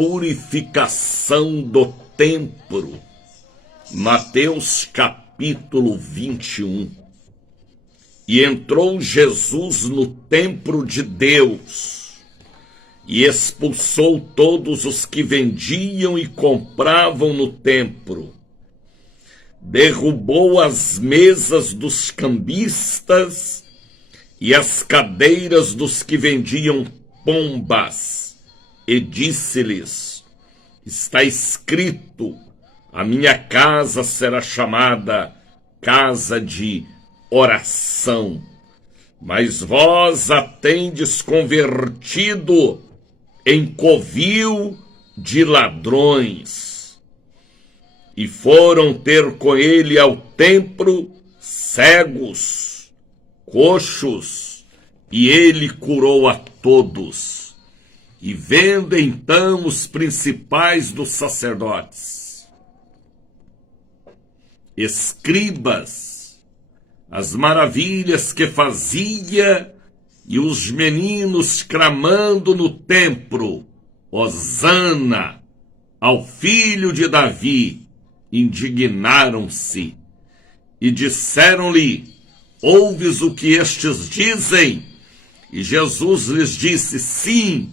purificação do templo. Mateus capítulo 21. E entrou Jesus no templo de Deus e expulsou todos os que vendiam e compravam no templo. Derrubou as mesas dos cambistas e as cadeiras dos que vendiam pombas, e disse-lhes: está escrito, a minha casa será chamada casa de oração, mas vós a tendes convertido em covil de ladrões. E foram ter com ele ao templo cegos, coxos, e ele curou a todos. E vendo então os principais dos sacerdotes, escribas, as maravilhas que fazia, e os meninos clamando no templo, Hosana ao filho de Davi, indignaram-se e disseram-lhe: ouves o que estes dizem? E Jesus lhes disse: sim,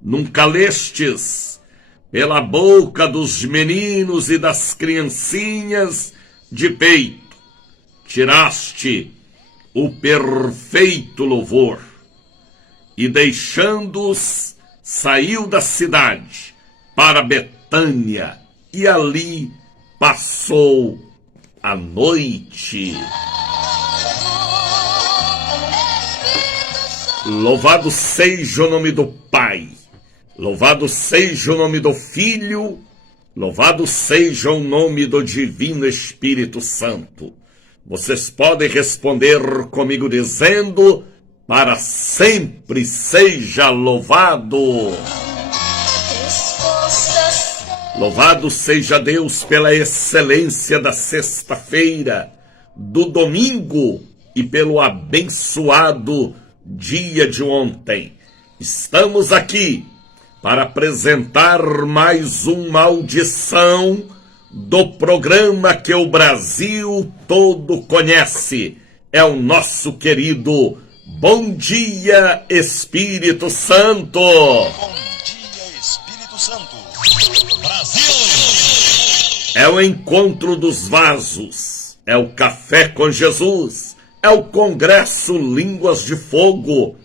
nunca lestes, pela boca dos meninos e das criancinhas de peito tiraste o perfeito louvor. E deixando-os, saiu da cidade para Betânia, e ali passou a noite. Louvado seja o nome do Pai, louvado seja o nome do Filho, louvado seja o nome do Divino Espírito Santo. Vocês podem responder comigo dizendo: para sempre seja louvado. Louvado seja Deus pela excelência da sexta-feira, do domingo e pelo abençoado dia de ontem. Estamos aqui para apresentar mais uma audição do programa que o Brasil todo conhece. É o nosso querido Bom Dia Espírito Santo. Bom Dia Espírito Santo. Brasil! É o encontro dos vasos, é o café com Jesus, é o Congresso Línguas de Fogo,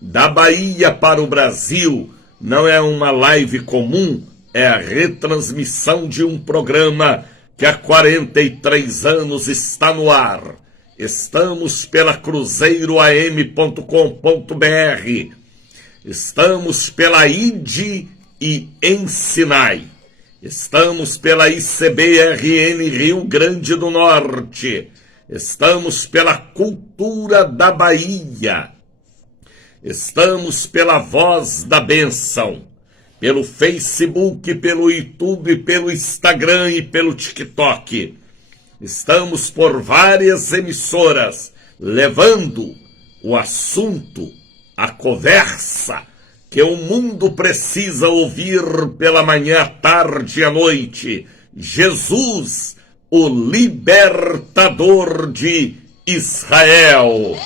da Bahia para o Brasil. Não é uma live comum, é a retransmissão de um programa que há 43 anos está no ar. Estamos pela cruzeiroam.com.br, estamos pela ID e Ensinai, estamos pela ICBRN Rio Grande do Norte, estamos pela Cultura da Bahia, estamos pela Voz da Bênção, pelo Facebook, pelo YouTube, pelo Instagram e pelo TikTok. Estamos por várias emissoras, levando o assunto, a conversa que o mundo precisa ouvir pela manhã, tarde e à noite. Jesus, o libertador de Israel.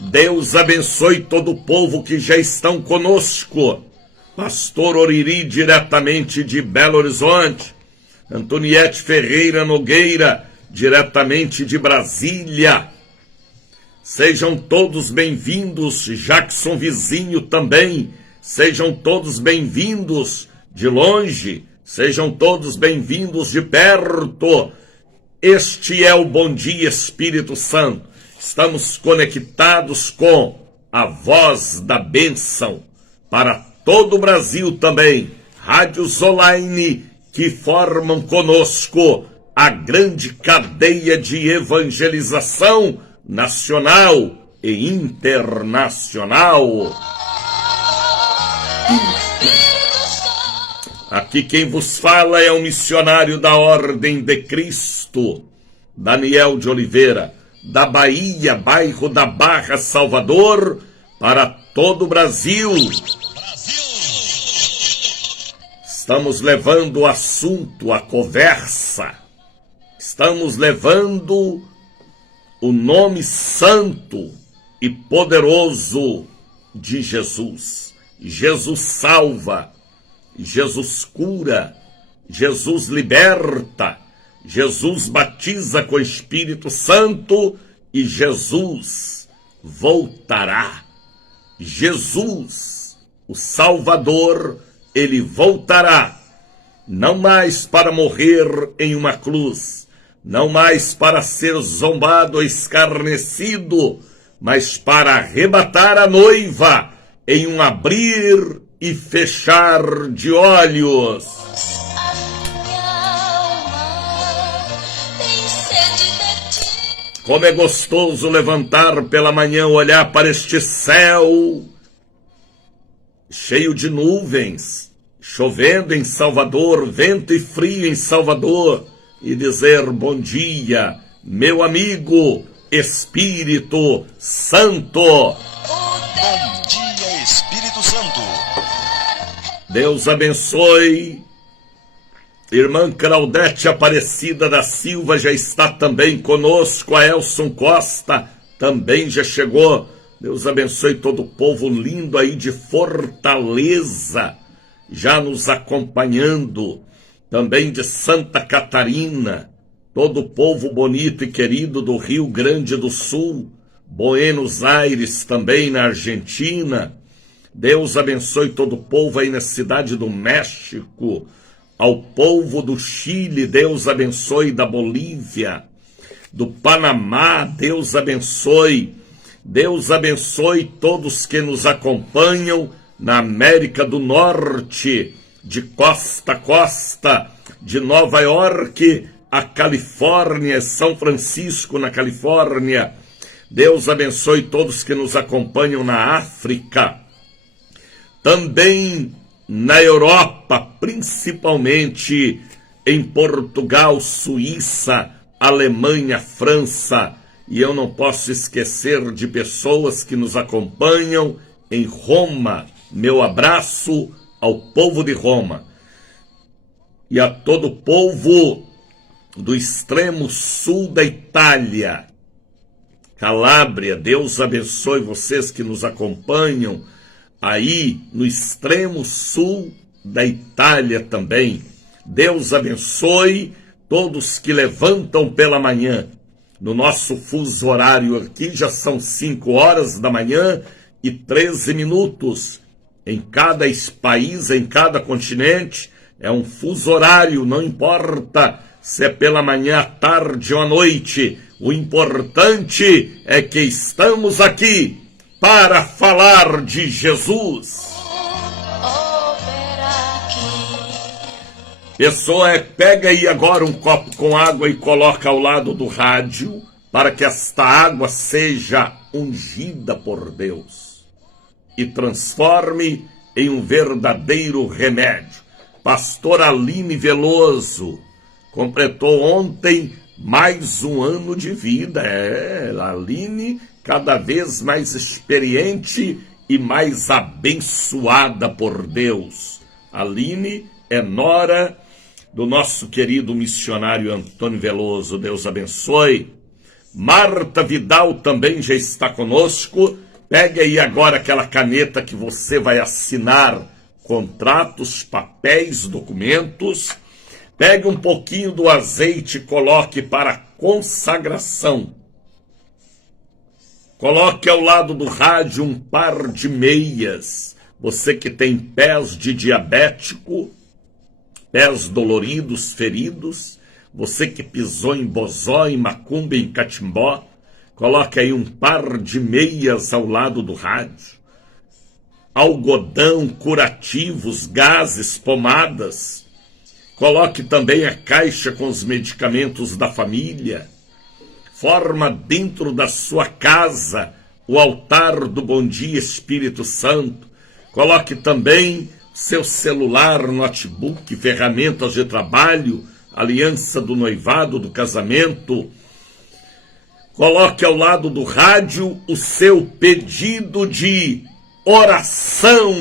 Deus abençoe todo o povo que já estão conosco. Pastor Oriri, diretamente de Belo Horizonte. Antoniete Ferreira Nogueira, diretamente de Brasília. Sejam todos bem-vindos. Jackson Vizinho também. Sejam todos bem-vindos de longe. Sejam todos bem-vindos de perto. Este é o Bom Dia Espírito Santo. Estamos conectados com a Voz da Bênção para todo o Brasil também, rádios online que formam conosco a grande cadeia de evangelização nacional e internacional. Aqui quem vos fala é o missionário da Ordem de Cristo, Daniel de Oliveira, da Bahia, bairro da Barra, Salvador, para todo o Brasil. Estamos levando o assunto, a conversa. Estamos levando o nome santo e poderoso de Jesus. Jesus salva, Jesus cura, Jesus liberta, Jesus batiza com o Espírito Santo e Jesus voltará. Jesus, o Salvador, ele voltará, não mais para morrer em uma cruz, não mais para ser zombado ou escarnecido, mas para arrebatar a noiva em um abrir e fechar de olhos. Como é gostoso levantar pela manhã, olhar para este céu cheio de nuvens, chovendo em Salvador, vento e frio em Salvador, e dizer: bom dia, meu amigo Espírito Santo. Bom dia, Espírito Santo. Deus abençoe. Irmã Claudete Aparecida da Silva já está também conosco. A Elson Costa também já chegou. Deus abençoe todo o povo lindo aí de Fortaleza, já nos acompanhando. Também de Santa Catarina, todo o povo bonito e querido do Rio Grande do Sul, Buenos Aires também na Argentina. Deus abençoe todo o povo aí na cidade do México, ao povo do Chile, Deus abençoe, da Bolívia, do Panamá, Deus abençoe. Deus abençoe todos que nos acompanham na América do Norte, de costa a costa, de Nova York a Califórnia, São Francisco na Califórnia. Deus abençoe todos que nos acompanham na África, também na Europa, principalmente em Portugal, Suíça, Alemanha, França. E eu não posso esquecer de pessoas que nos acompanham em Roma. Meu abraço ao povo de Roma e a todo o povo do extremo sul da Itália, Calábria. Deus abençoe vocês que nos acompanham aí no extremo sul da Itália também. Deus abençoe todos que levantam pela manhã. No nosso fuso horário aqui já são 5 horas da manhã e 13 minutos. Em cada país, em cada continente, é um fuso horário, não importa se é pela manhã, à tarde ou à noite. O importante é que estamos aqui para falar de Jesus. Pessoa, pega aí agora um copo com água e coloca ao lado do rádio, para que esta água seja ungida por Deus e transforme em um verdadeiro remédio. Pastor Aline Veloso completou ontem mais um ano de vida. Aline cada vez mais experiente e mais abençoada por Deus. Aline é nora do nosso querido missionário Antônio Veloso. Deus abençoe. Marta Vidal também já está conosco. Pegue aí agora aquela caneta que você vai assinar contratos, papéis, documentos. Pegue um pouquinho do azeite e coloque para consagração. Coloque ao lado do rádio um par de meias. Você que tem pés de diabético, pés doloridos, feridos, você que pisou em Bozó, em Macumba, em Catimbó, coloque aí um par de meias ao lado do rádio. Algodão, curativos, gases, pomadas. Coloque também a caixa com os medicamentos da família. Forma dentro da sua casa o altar do Bom Dia Espírito Santo. Coloque também seu celular, notebook, ferramentas de trabalho, aliança do noivado, do casamento. Coloque ao lado do rádio o seu pedido de oração.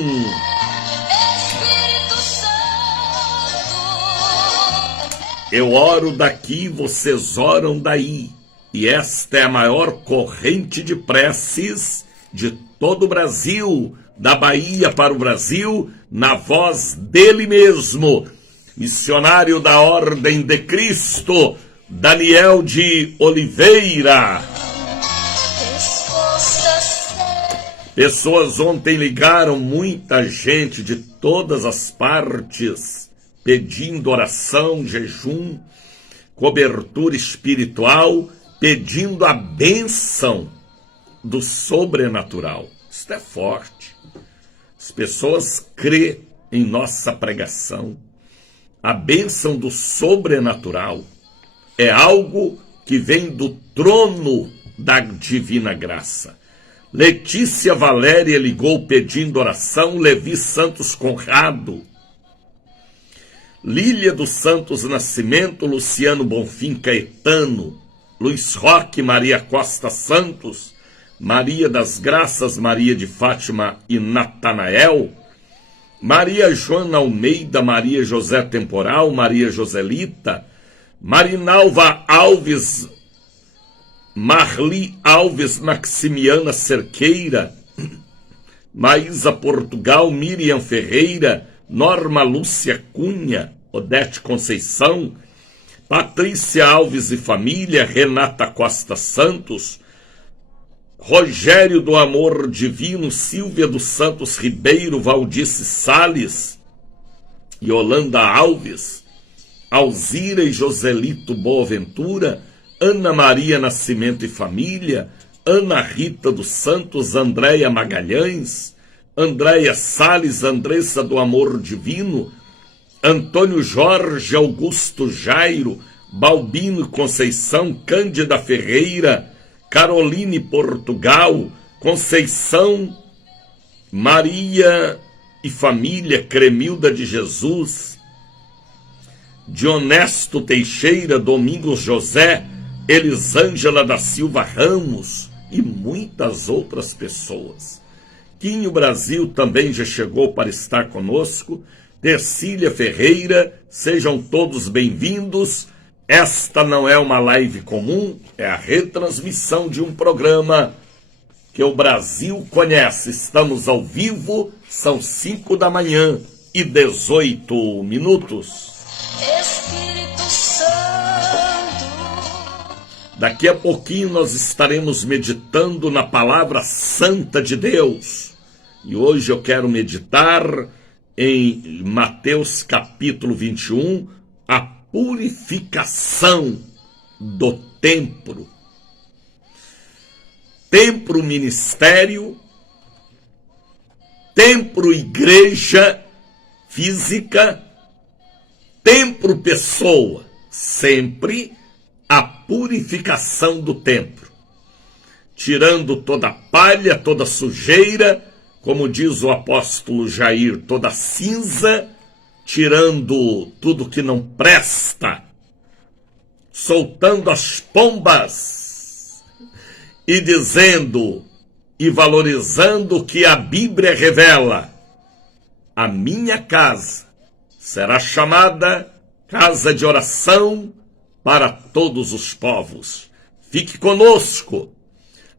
Eu oro daqui, vocês oram daí. E esta é a maior corrente de preces de todo o Brasil, da Bahia para o Brasil, na voz dele mesmo, missionário da Ordem de Cristo, Daniel de Oliveira. Pessoas ontem ligaram, muita gente de todas as partes, pedindo oração, jejum, cobertura espiritual, pedindo a bênção do sobrenatural. Isto é forte. As pessoas crêem em nossa pregação. A bênção do sobrenatural é algo que vem do trono da divina graça. Letícia Valéria ligou pedindo oração, Levi Santos Conrado, Lília dos Santos Nascimento, Luciano Bonfim Caetano, Luiz Roque, Maria Costa Santos, Maria das Graças, Maria de Fátima e Natanael, Maria Joana Almeida, Maria José Temporal, Maria Joselita, Marinalva Alves, Marli Alves, Maximiana Cerqueira, Maísa Portugal, Miriam Ferreira, Norma Lúcia Cunha, Odete Conceição, Patrícia Alves e família, Renata Costa Santos, Rogério do Amor Divino, Silvia dos Santos Ribeiro, Valdice Salles, Yolanda Alves, Alzira e Joselito Boaventura, Ana Maria Nascimento e família, Ana Rita dos Santos, Andréia Magalhães, Andréia Salles, Andressa do Amor Divino, Antônio Jorge Augusto Jairo, Balbino Conceição, Cândida Ferreira, Caroline Portugal, Conceição, Maria e família, Cremilda de Jesus, Dionesto Teixeira, Domingos José, Elisângela da Silva Ramos e muitas outras pessoas. Quinho Brasil também já chegou para estar conosco, Tercília Ferreira, sejam todos bem-vindos. Esta não é uma live comum, é a retransmissão de um programa que o Brasil conhece. Estamos ao vivo, são 5h18. Espírito Santo. Daqui a pouquinho nós estaremos meditando na palavra santa de Deus. E hoje eu quero meditar em Mateus capítulo 21, a purificação do templo. Templo ministério, templo igreja física, templo pessoa, sempre a purificação do templo, tirando toda palha, toda sujeira, como diz o apóstolo Jair, toda cinza, tirando tudo que não presta, soltando as pombas e dizendo e valorizando o que a Bíblia revela. A minha casa será chamada casa de oração para todos os povos. Fique conosco,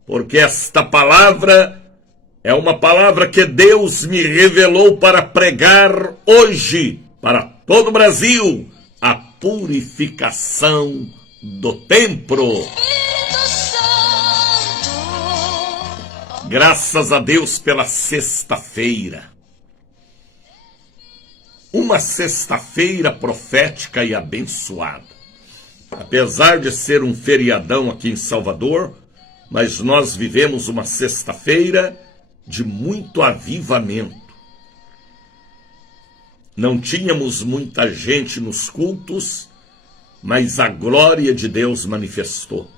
porque esta palavra é uma palavra que Deus me revelou para pregar hoje para todo o Brasil, a purificação do templo. Graças a Deus pela sexta-feira. Uma sexta-feira profética e abençoada. Apesar de ser um feriadão aqui em Salvador, mas nós vivemos uma sexta-feira de muito avivamento. Não tínhamos muita gente nos cultos, mas a glória de Deus manifestou.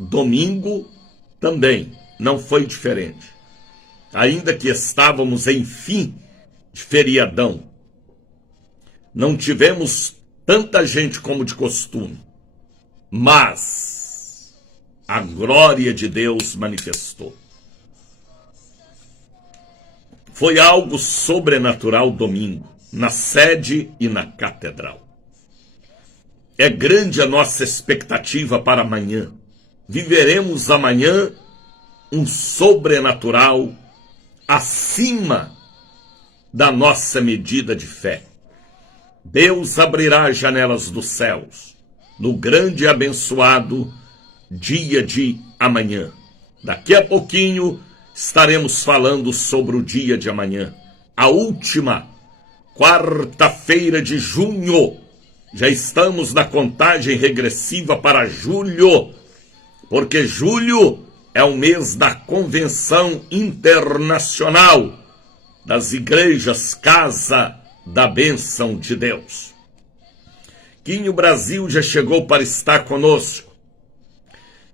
Domingo também não foi diferente. Ainda que estávamos em fim de feriadão, não tivemos tanta gente como de costume, mas a glória de Deus manifestou. Foi algo sobrenatural domingo, na sede e na catedral. É grande a nossa expectativa para amanhã. Viveremos amanhã um sobrenatural acima da nossa medida de fé. Deus abrirá as janelas dos céus no grande e abençoado dia de amanhã. Daqui a pouquinho estaremos falando sobre o dia de amanhã, a última quarta-feira de junho. Já estamos na contagem regressiva para julho, porque julho é o mês da Convenção Internacional das Igrejas Casa da Bênção de Deus. Quinho Brasil já chegou para estar conosco.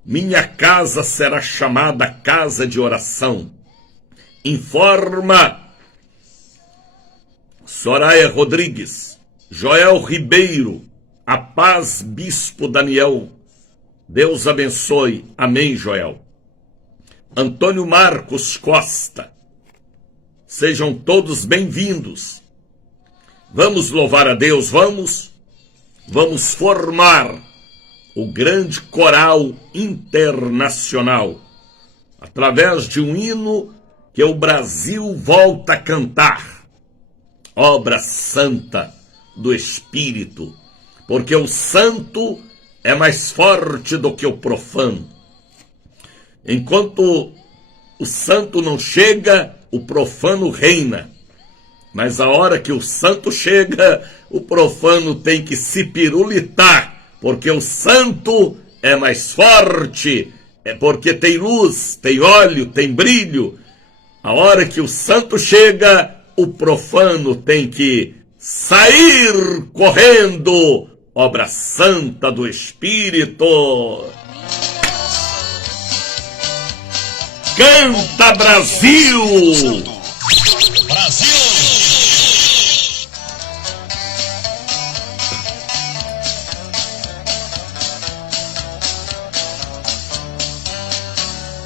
Minha casa será chamada casa de oração. Informa Soraya Rodrigues, Joel Ribeiro, a paz, Bispo Daniel. Deus abençoe. Amém, Joel. Antônio Marcos Costa. Sejam todos bem-vindos. Vamos louvar a Deus, vamos formar o grande coral internacional, através de um hino que o Brasil volta a cantar, obra santa do Espírito, porque o santo é mais forte do que o profano. Enquanto o santo não chega, o profano reina. Mas a hora que o santo chega, o profano tem que se pirulitar, porque o santo é mais forte, é porque tem luz, tem óleo, tem brilho. A hora que o santo chega, o profano tem que sair correndo, obra santa do Espírito. Canta, Brasil! Brasil!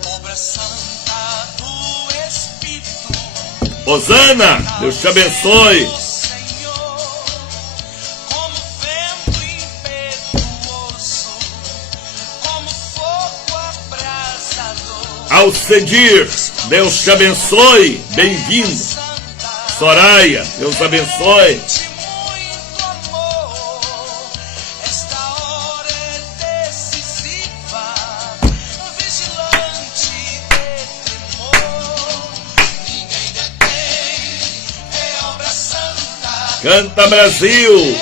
Obra santa do Espírito. Hosana, Deus te abençoe. Alcedir, Deus te abençoe, bem-vindo. Soraya, Deus abençoe. Canta, Brasil.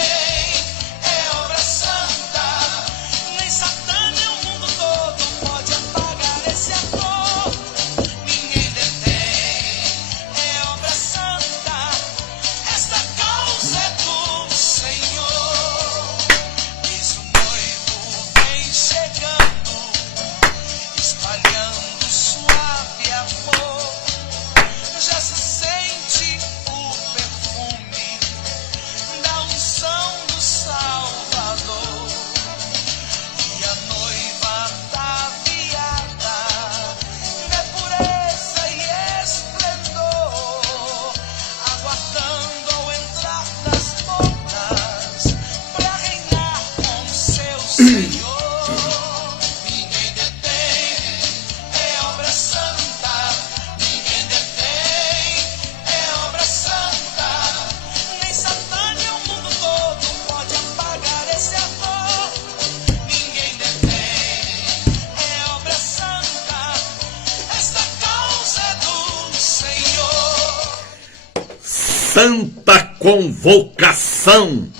Santa convocação.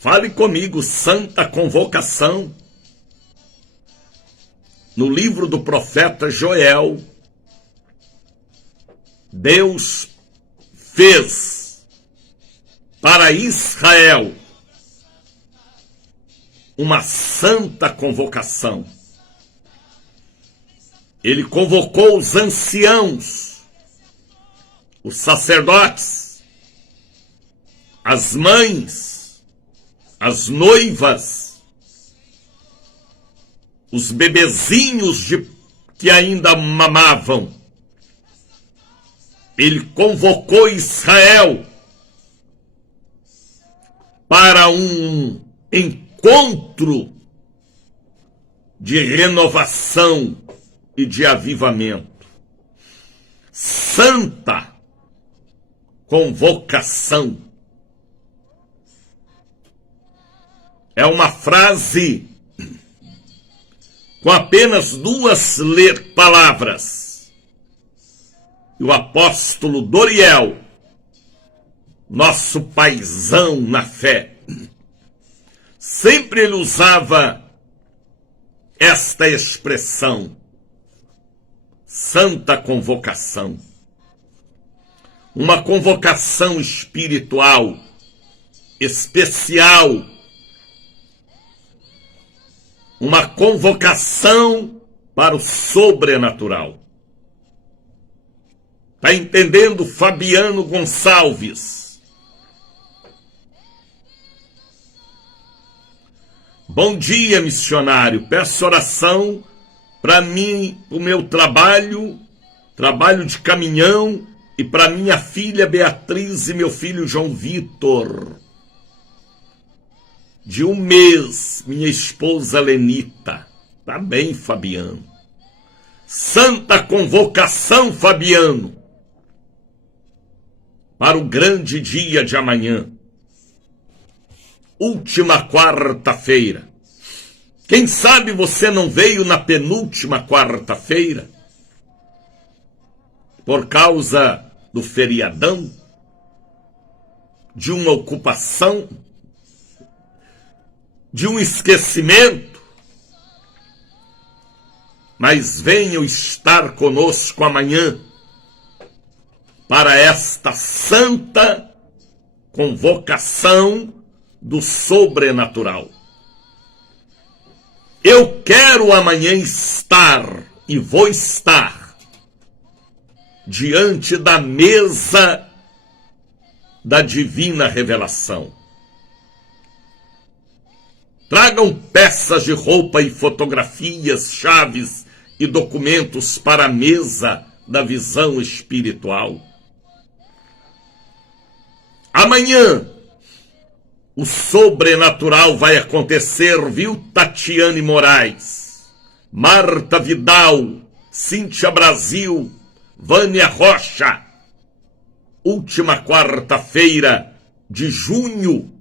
Fale comigo, santa convocação. No livro do profeta Joel, Deus fez para Israel uma santa convocação. Ele convocou os anciãos, os sacerdotes, as mães, as noivas, os bebezinhos que ainda mamavam. Ele convocou Israel para um encontro de renovação e de avivamento. Santa convocação. É uma frase com apenas 2 palavras. E o apóstolo Doriel, nosso paizão na fé, sempre ele usava esta expressão: santa convocação. Uma convocação espiritual especial, uma convocação para o sobrenatural. Está entendendo, Fabiano Gonçalves? Bom dia, missionário. Peço oração para mim, o meu trabalho de caminhão, e para minha filha Beatriz e meu filho João Vitor. De 1 mês, minha esposa Lenita. Tá bem, Fabiano. Santa convocação, Fabiano, para o grande dia de amanhã. Última quarta-feira. Quem sabe você não veio na penúltima quarta-feira? Por causa do feriadão? De uma ocupação? De um esquecimento? Mas venham estar conosco amanhã para esta santa convocação do sobrenatural. Eu quero amanhã estar, e vou estar, diante da mesa da divina revelação. Tragam peças de roupa e fotografias, chaves e documentos para a mesa da visão espiritual. Amanhã o sobrenatural vai acontecer, viu, Tatiane Moraes, Marta Vidal, Cíntia Brasil, Vânia Rocha. Última quarta-feira de junho.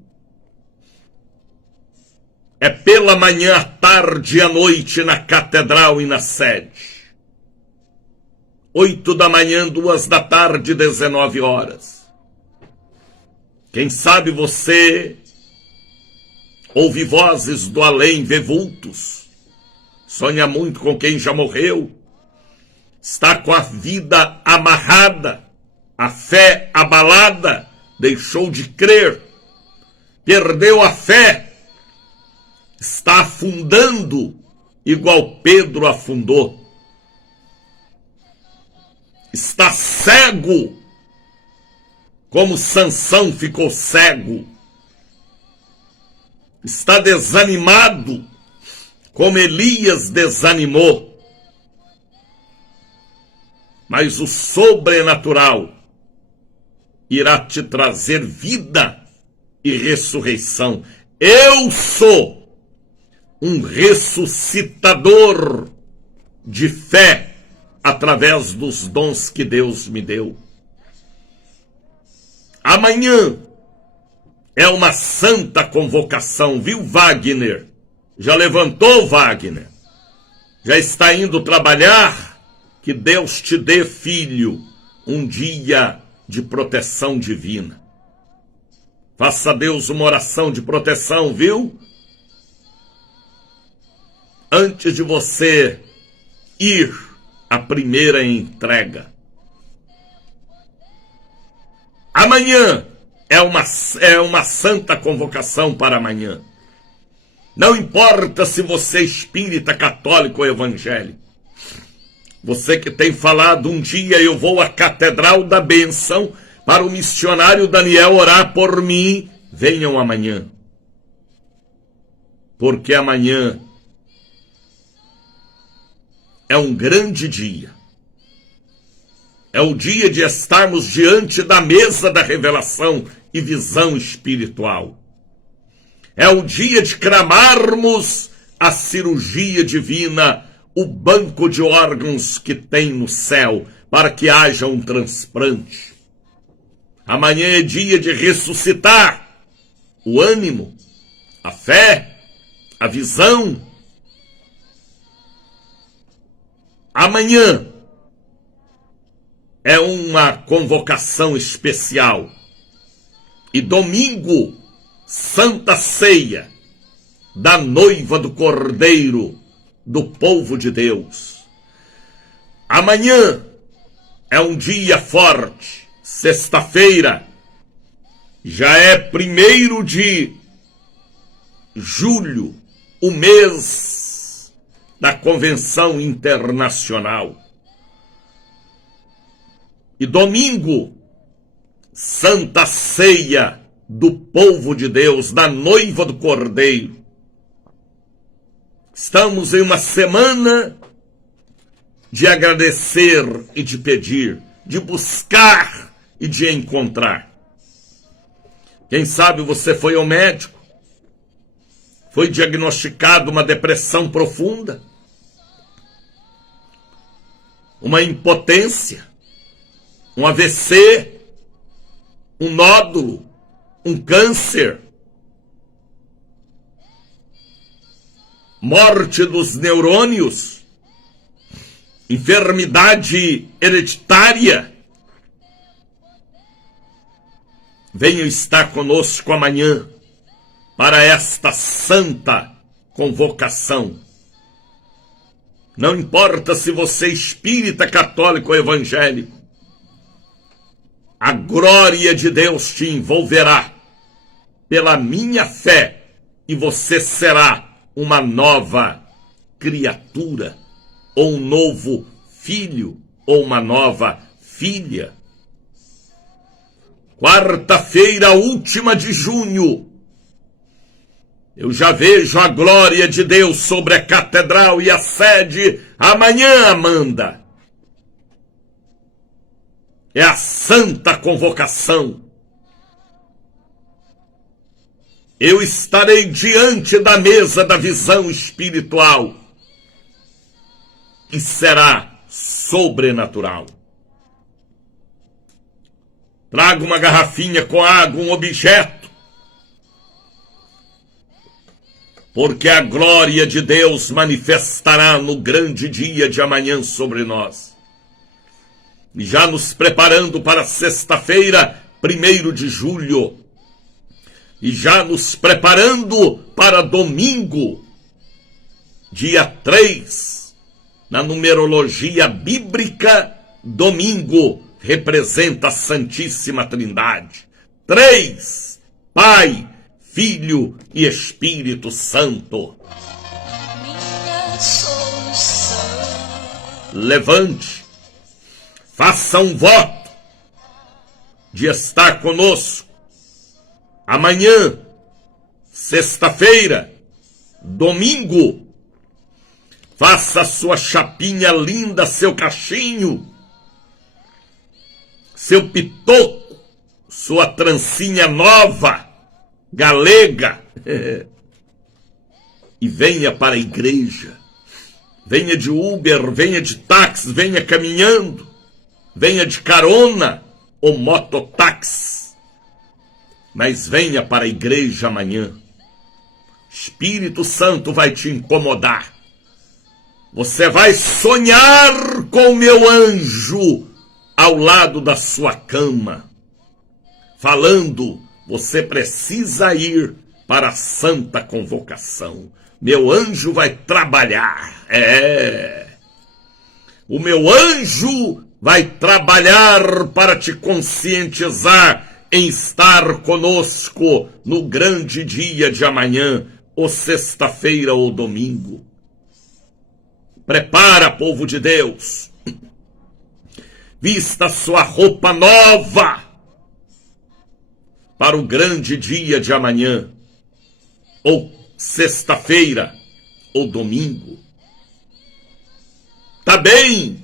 É pela manhã, à tarde e à noite na catedral e na sede. 8 da manhã, 2 da tarde, 19 horas. Quem sabe você ouve vozes do além, vê vultos, sonha muito com quem já morreu, está com a vida amarrada, a fé abalada, deixou de crer, perdeu a fé, está afundando igual Pedro afundou, está cego como Sansão ficou cego, está desanimado como Elias desanimou. Mas o sobrenatural irá te trazer vida e ressurreição. Eu sou um ressuscitador de fé através dos dons que Deus me deu. Amanhã é uma santa convocação, viu, Wagner? Já levantou, Wagner? Já está indo trabalhar? Que Deus te dê, filho, um dia de proteção divina. Faça a Deus uma oração de proteção, viu? Antes de você ir à primeira entrega. Amanhã é uma santa convocação para amanhã. Não importa se você é espírita, católico ou evangélico. Você que tem falado, um dia eu vou à Catedral da Bênção para o missionário Daniel orar por mim, venham amanhã. Porque amanhã é um grande dia. É o dia de estarmos diante da mesa da revelação e visão espiritual. É o dia de clamarmos a cirurgia divina, o banco de órgãos que tem no céu, para que haja um transplante. Amanhã é dia de ressuscitar o ânimo, a fé, a visão. Amanhã é uma convocação especial. E domingo, Santa Ceia da noiva do Cordeiro, do povo de Deus. Amanhã é um dia forte. Sexta-feira já é 1º de julho, o mês da Convenção Internacional. E domingo, Santa Ceia do povo de Deus, da noiva do Cordeiro. Estamos em uma semana de agradecer e de pedir, de buscar e de encontrar. Quem sabe você foi ao médico, foi diagnosticado uma depressão profunda, uma impotência, um AVC, um nódulo, um câncer, morte dos neurônios, enfermidade hereditária. Venha estar conosco amanhã para esta santa convocação. Não importa se você é espírita, católico ou evangélico, a glória de Deus te envolverá pela minha fé e você será uma nova criatura, ou um novo filho, ou uma nova filha. Quarta-feira, última de junho, eu já vejo a glória de Deus sobre a catedral e a sede. Amanhã, Amanda, é a santa convocação. Eu estarei diante da mesa da visão espiritual e será sobrenatural. Traga uma garrafinha com água, um objeto, porque a glória de Deus manifestará no grande dia de amanhã sobre nós. E já nos preparando para sexta-feira, 1º de julho, e já nos preparando para domingo, dia 3, na numerologia bíblica, domingo representa a Santíssima Trindade. 3, Pai, Filho e Espírito Santo. minha solução. Levante, faça um voto de estar conosco. Amanhã, sexta-feira, domingo, faça sua chapinha linda, seu cachinho, seu pitoco, sua trancinha nova, galega, e venha para a igreja. Venha de Uber, venha de táxi, venha caminhando, venha de carona ou mototáxi. Mas venha para a igreja amanhã. Espírito Santo vai te incomodar. Você vai sonhar com o meu anjo ao lado da sua cama, falando: você precisa ir para a santa convocação. Meu anjo vai trabalhar. O meu anjo vai trabalhar para te conscientizar em estar conosco no grande dia de amanhã, ou sexta-feira ou domingo. Prepara, povo de Deus. Vista sua roupa nova para o grande dia de amanhã, ou sexta-feira ou domingo. Tá bem,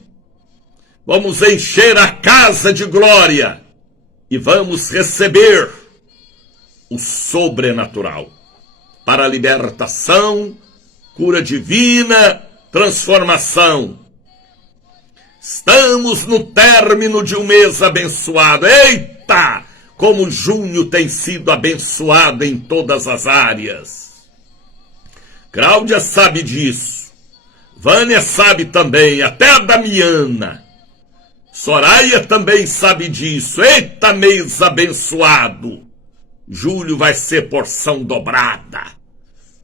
vamos encher a casa de glória e vamos receber o sobrenatural para a libertação, cura divina, transformação. Estamos no término de um mês abençoado. Eita! Como junho tem sido abençoado em todas as áreas. Cláudia sabe disso. Vânia sabe também, até a Damiana. Soraya também sabe disso. Eita, mês abençoado. Julho vai ser porção dobrada.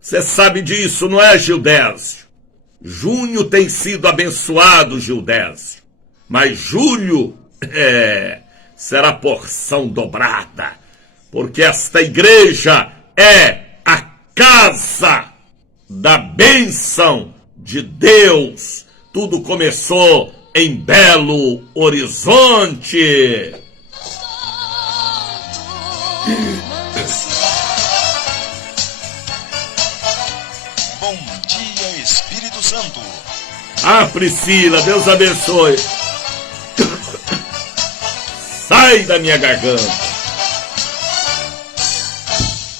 Você sabe disso, não é, Gildésio? Junho tem sido abençoado, Gildésio. Mas julho, será porção dobrada. Porque esta igreja é a casa da bênção de Deus. Tudo começou em Belo Horizonte. Bom dia, Espírito Santo. Ah, Priscila, Deus abençoe. Sai da minha garganta.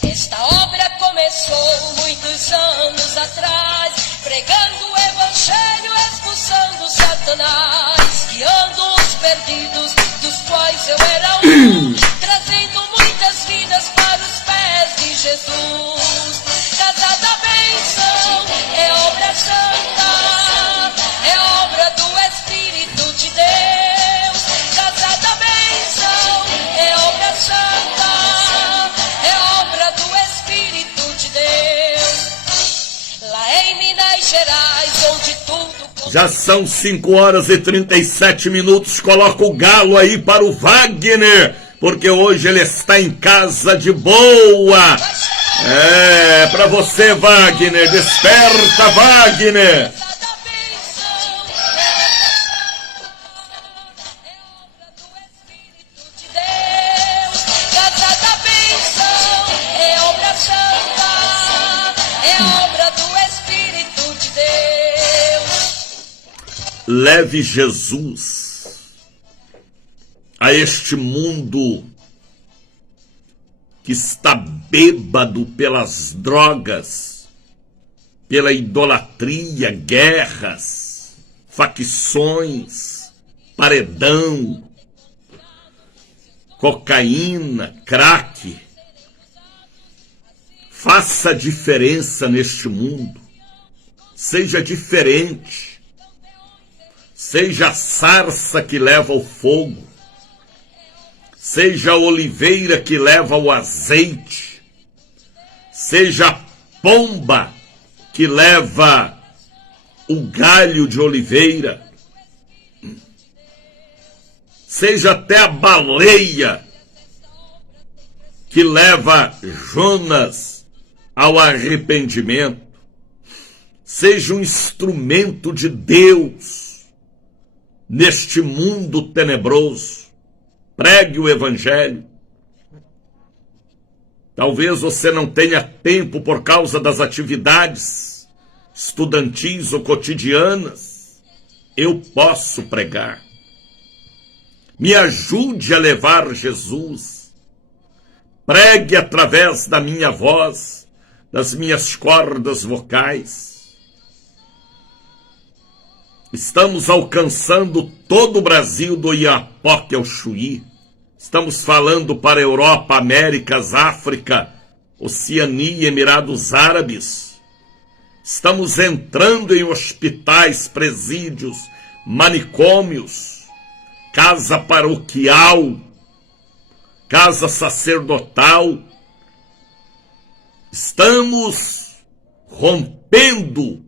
Esta obra começou muitos anos atrás, pregando o evangelho, expulsando Satanás, guiando os perdidos, dos quais eu era um, trazendo muitas vidas para os pés de Jesus. Casa da bênção é obra santa, é obra do Espírito de Deus. Casa da bênção é obra santa, é obra do Espírito de Deus. Lá em Minas Gerais, onde tudo... Já são 5h37. Coloca o galo aí para o Wagner, porque hoje ele está em casa de boa. É, para você, Wagner. Desperta, Wagner. Leve Jesus a este mundo que está bêbado pelas drogas, pela idolatria, guerras, facções, paredão, cocaína, crack. Faça diferença neste mundo. Seja diferente. Seja a sarça que leva o fogo. Seja a oliveira que leva o azeite. Seja a pomba que leva o galho de oliveira. Seja até a baleia que leva Jonas ao arrependimento. Seja um instrumento de Deus neste mundo tenebroso. Pregue o evangelho. Talvez você não tenha tempo por causa das atividades estudantis ou cotidianas. Eu posso pregar. Me ajude a levar Jesus. Pregue através da minha voz, das minhas cordas vocais. Estamos alcançando todo o Brasil do Iapoque ao Chuí. Estamos falando para a Europa, Américas, África, Oceania, Emirados Árabes. Estamos entrando em hospitais, presídios, manicômios, casa paroquial, casa sacerdotal. Estamos rompendo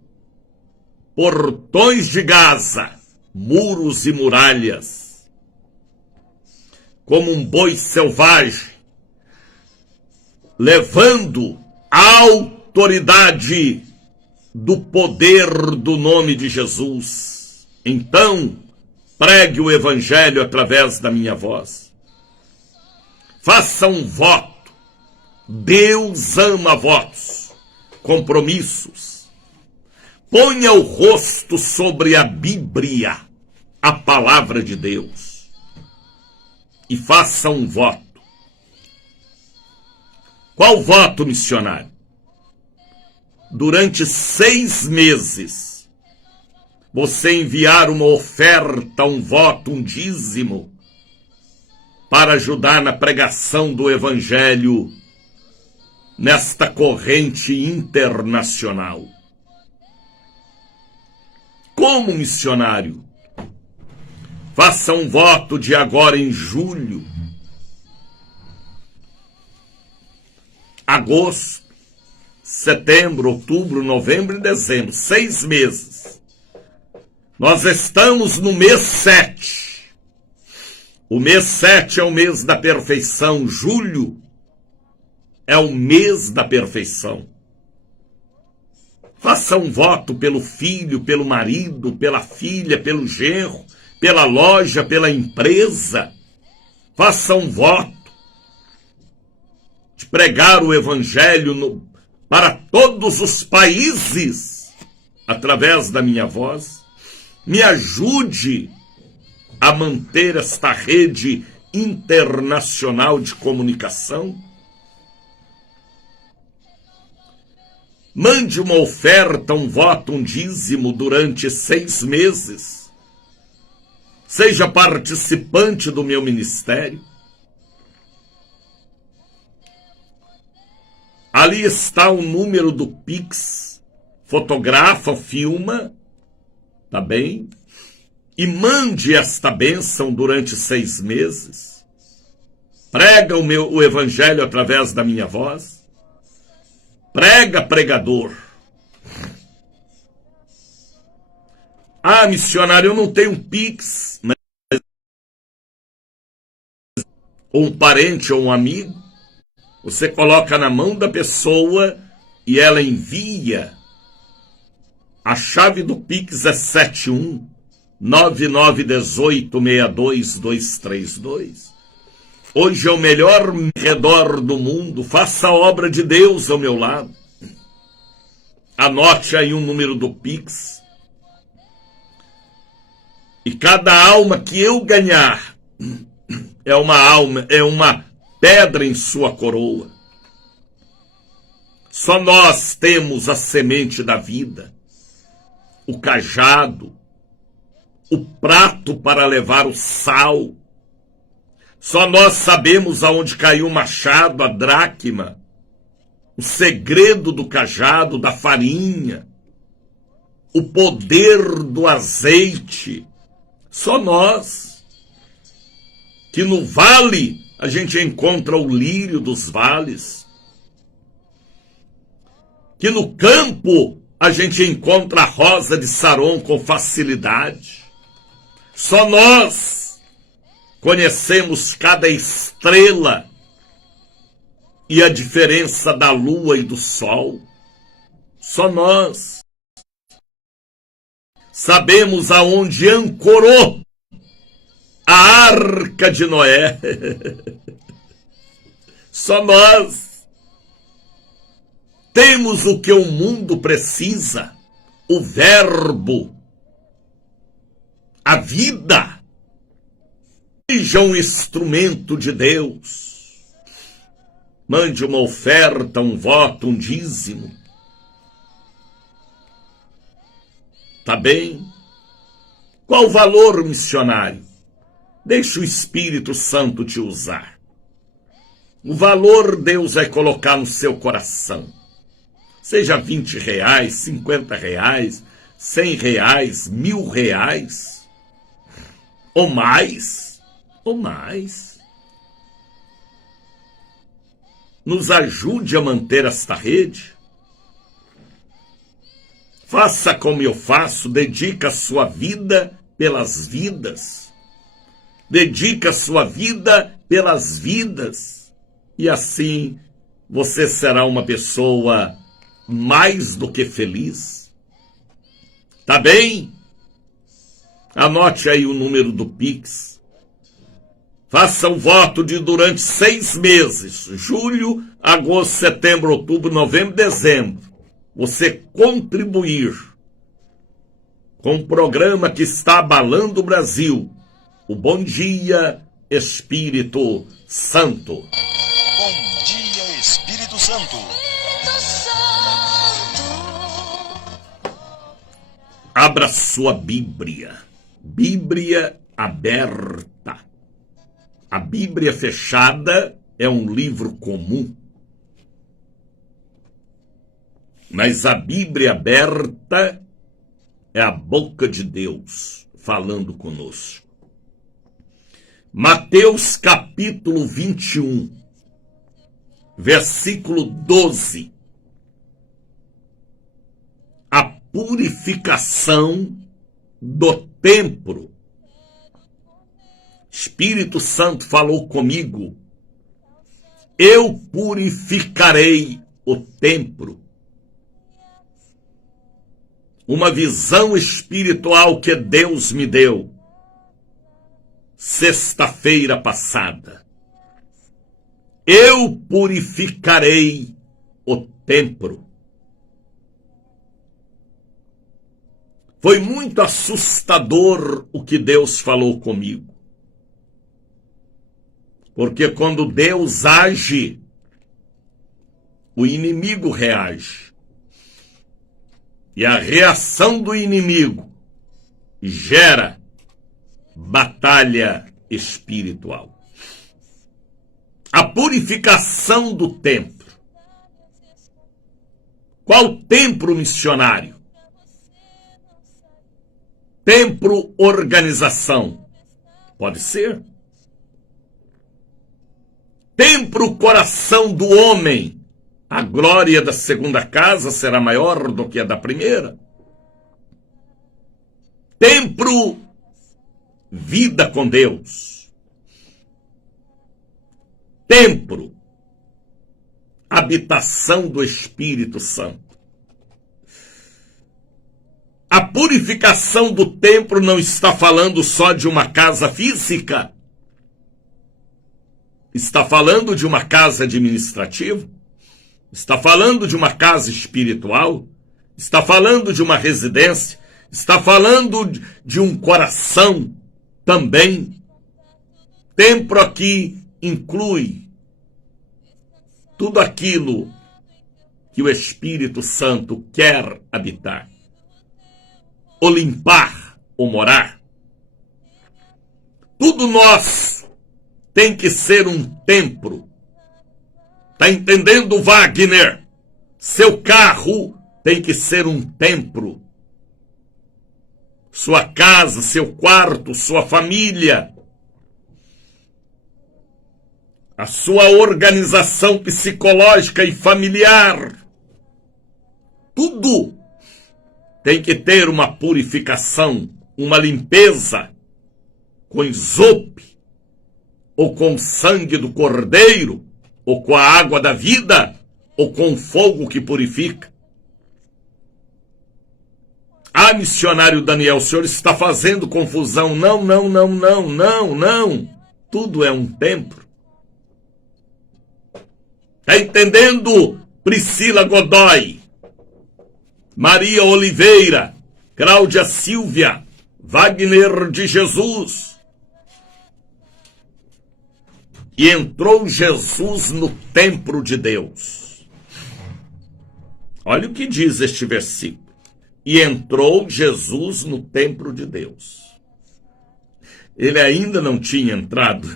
portões de Gaza, muros e muralhas, como um boi selvagem, levando a autoridade do poder do nome de Jesus. Então, pregue o evangelho através da minha voz. Faça um voto. Deus ama votos, compromissos. ponha o rosto sobre a Bíblia, a palavra de Deus, e faça um voto. Qual voto, missionário? Durante 6 meses, você enviar uma oferta, um voto, um dízimo, para ajudar na pregação do Evangelho nesta corrente internacional. Como missionário, faça um voto de agora em julho, agosto, setembro, outubro, novembro e dezembro, 6 meses. Nós estamos no mês 7. O mês 7 é o mês da perfeição. Julho é o mês da perfeição. Faça um voto pelo filho, pelo marido, pela filha, pelo genro, pela loja, pela empresa. Faça um voto de pregar o Evangelho para todos os países através da minha voz. Me ajude a manter esta rede internacional de comunicação. Mande uma oferta, um voto, um dízimo durante 6 meses. Seja participante do meu ministério. Ali está o número do Pix. Fotografa, filma, tá bem? E mande esta bênção durante 6 meses. Prega o Evangelho através da minha voz. Prega, pregador. Ah, missionário, eu não tenho um Pix, mas ou um parente ou um amigo. Você coloca na mão da pessoa e ela envia. A chave do Pix é 71-9918-62232. Hoje é o melhor redor do mundo. Faça a obra de Deus ao meu lado. Anote aí o número do Pix. E cada alma que eu ganhar é uma pedra em sua coroa. Só nós temos a semente da vida, o cajado, o prato para levar o sal. Só nós sabemos aonde caiu o machado, a dracma, o segredo do cajado, da farinha, o poder do azeite. Só nós. Que no vale a gente encontra o lírio dos vales. Que no campo a gente encontra a rosa de Saron com facilidade. Só nós conhecemos cada estrela e a diferença da lua e do sol. Só nós sabemos aonde ancorou a arca de Noé. Só nós temos o que o mundo precisa, o verbo, a vida. Seja um instrumento de Deus. Mande uma oferta, um voto, um dízimo. Tá bem? Qual o valor, missionário? Deixe o Espírito Santo te usar. O valor Deus vai colocar no seu coração. Seja R$20, R$50, R$100, R$1.000, ou mais. Nos ajude a manter esta rede. Faça como eu faço, dedica a sua vida pelas vidas. Dedica a sua vida pelas vidas. E assim você será uma pessoa mais do que feliz. Tá bem? Anote aí o número do Pix. Faça o voto de durante 6 meses, julho, agosto, setembro, outubro, novembro, dezembro, você contribuir com um programa que está abalando o Brasil. O Bom Dia, Espírito Santo. Bom dia, Espírito Santo. Abra sua Bíblia. Bíblia aberta. A Bíblia fechada é um livro comum. Mas a Bíblia aberta é a boca de Deus falando conosco. Mateus capítulo 21, versículo 12. A purificação do templo. Espírito Santo falou comigo. Eu purificarei o templo. Uma visão espiritual que Deus me deu sexta-feira passada. Eu purificarei o templo. Foi muito assustador o que Deus falou comigo. Porque quando Deus age, o inimigo reage. E a reação do inimigo gera batalha espiritual. A purificação do templo. Qual templo missionário? Templo organização. Pode ser. Templo coração do homem. A glória da segunda casa será maior do que a da primeira. Templo, vida com Deus. Templo, habitação do Espírito Santo. A purificação do templo não está falando só de uma casa física. Está falando de uma casa administrativa. Está falando de uma casa espiritual, está falando de uma residência, está falando de um coração também. Templo aqui inclui tudo aquilo que o Espírito Santo quer habitar, ou limpar, ou morar. Tudo nós tem que ser um templo. Tá entendendo, Wagner? Seu carro tem que ser um templo. Sua casa, seu quarto, sua família. A sua organização psicológica e familiar. Tudo tem que ter uma purificação, uma limpeza, com isope, ou com sangue do cordeiro, ou com a água da vida, ou com o fogo que purifica. Ah, missionário Daniel, o senhor está fazendo confusão. Não. Tudo é um templo. Está entendendo, Priscila Godoy, Maria Oliveira, Cláudia Silvia, Wagner de Jesus? E entrou Jesus no templo de Deus. Olha o que diz este versículo. E entrou Jesus no templo de Deus. Ele ainda não tinha entrado.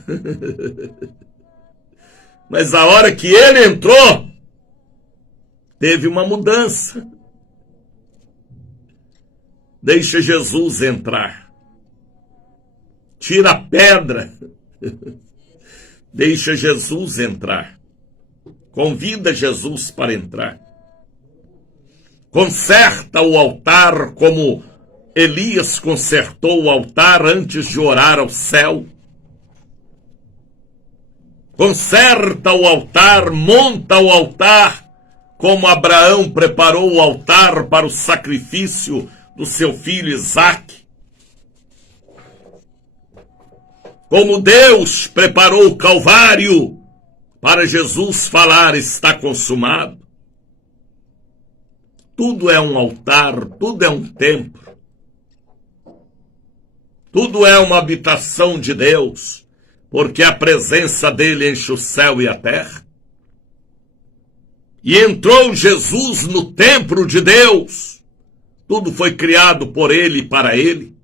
Mas a hora que ele entrou, teve uma mudança. Deixa Jesus entrar. Tira a pedra. Deixa Jesus entrar. Convida Jesus para entrar. Conserta o altar como Elias consertou o altar antes de orar ao céu. Conserta o altar, monta o altar, como Abraão preparou o altar para o sacrifício do seu filho Isaque. Como Deus preparou o Calvário para Jesus falar, está consumado. Tudo é um altar, tudo é um templo. Tudo é uma habitação de Deus, porque a presença dele enche o céu e a terra. E entrou Jesus no templo de Deus. Tudo foi criado por ele e para ele.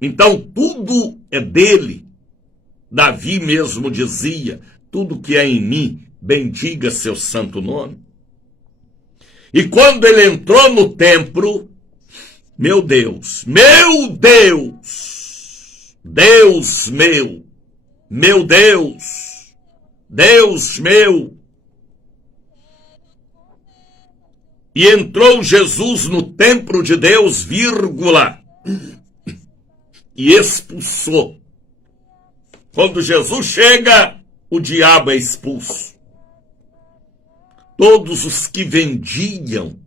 Então tudo é dele. Davi mesmo dizia, tudo que é em mim, bendiga seu santo nome. E quando ele entrou no templo, meu Deus, Deus meu, meu Deus, Deus meu. E entrou Jesus no templo de Deus, vírgula, e expulsou. Quando Jesus chega, o diabo é expulso. Todos os que vendiam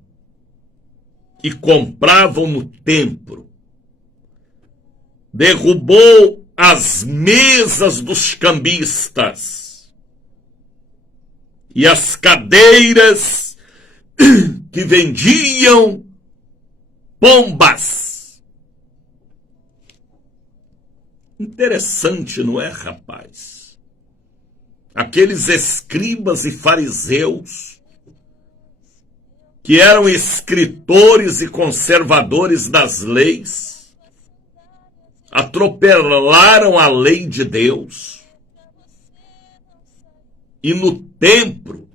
e compravam no templo, derrubou as mesas dos cambistas e as cadeiras que vendiam pombas. Interessante, não é, rapaz? Aqueles escribas e fariseus, que eram escritores e conservadores das leis, atropelaram a lei de Deus. E no templo,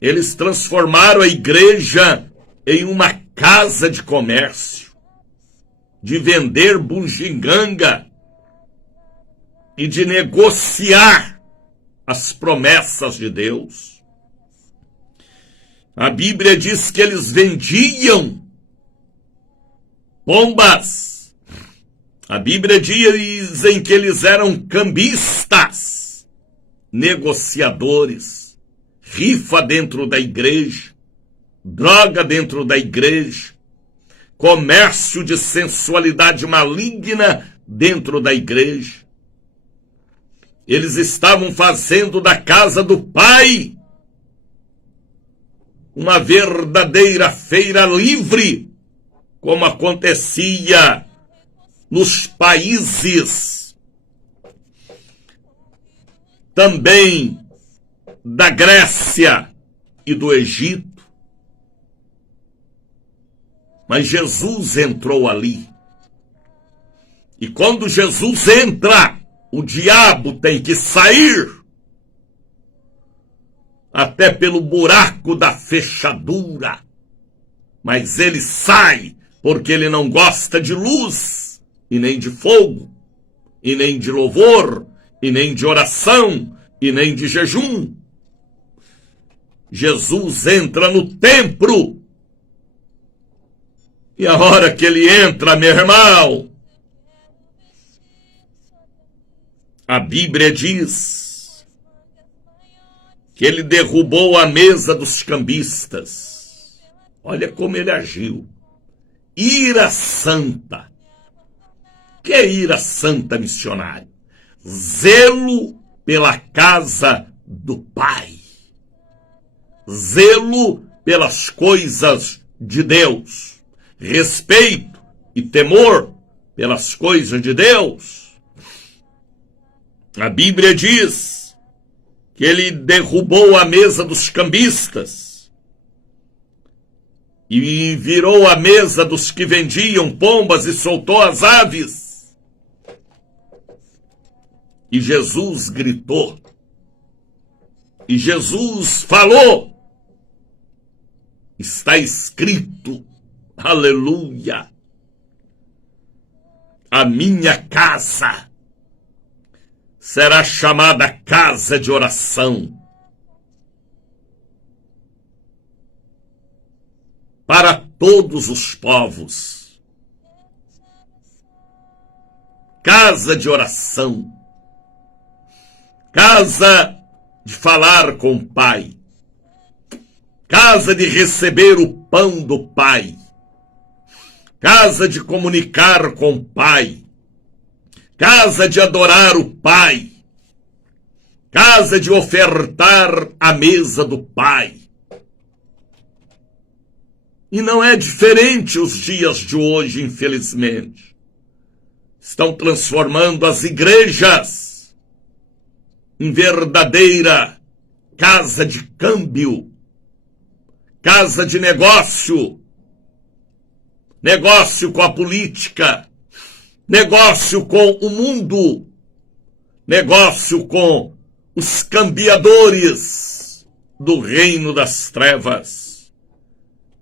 eles transformaram a igreja em uma casa de comércio, de vender bugiganga e de negociar as promessas de Deus. A Bíblia diz que eles vendiam pombas. A Bíblia diz que eles eram cambistas, negociadores, rifa dentro da igreja, droga dentro da igreja, comércio de sensualidade maligna dentro da igreja. Eles estavam fazendo da casa do Pai uma verdadeira feira livre, como acontecia nos países também da Grécia e do Egito. Mas Jesus entrou ali. E quando Jesus entra, o diabo tem que sair, até pelo buraco da fechadura. Mas ele sai, porque ele não gosta de luz, e nem de fogo, e nem de louvor, e nem de oração, e nem de jejum. Jesus entra no templo, e a hora que ele entra, meu irmão, a Bíblia diz que ele derrubou a mesa dos cambistas. Olha como ele agiu. Ira santa. O que é ira santa, missionário? Zelo pela casa do Pai. Zelo pelas coisas de Deus. Respeito e temor pelas coisas de Deus. A Bíblia diz que ele derrubou a mesa dos cambistas e virou a mesa dos que vendiam pombas e soltou as aves. E Jesus gritou. E Jesus falou. Está escrito, aleluia, a minha casa será chamada casa de oração para todos os povos. Casa de oração. Casa de falar com o Pai. Casa de receber o pão do Pai. Casa de comunicar com o Pai. Casa de adorar o Pai. Casa de ofertar a mesa do Pai. E não é diferente os dias de hoje, infelizmente. estão transformando as igrejas em verdadeira casa de câmbio, casa de negócio, negócio com a política, negócio com o mundo, negócio com os cambiadores do reino das trevas.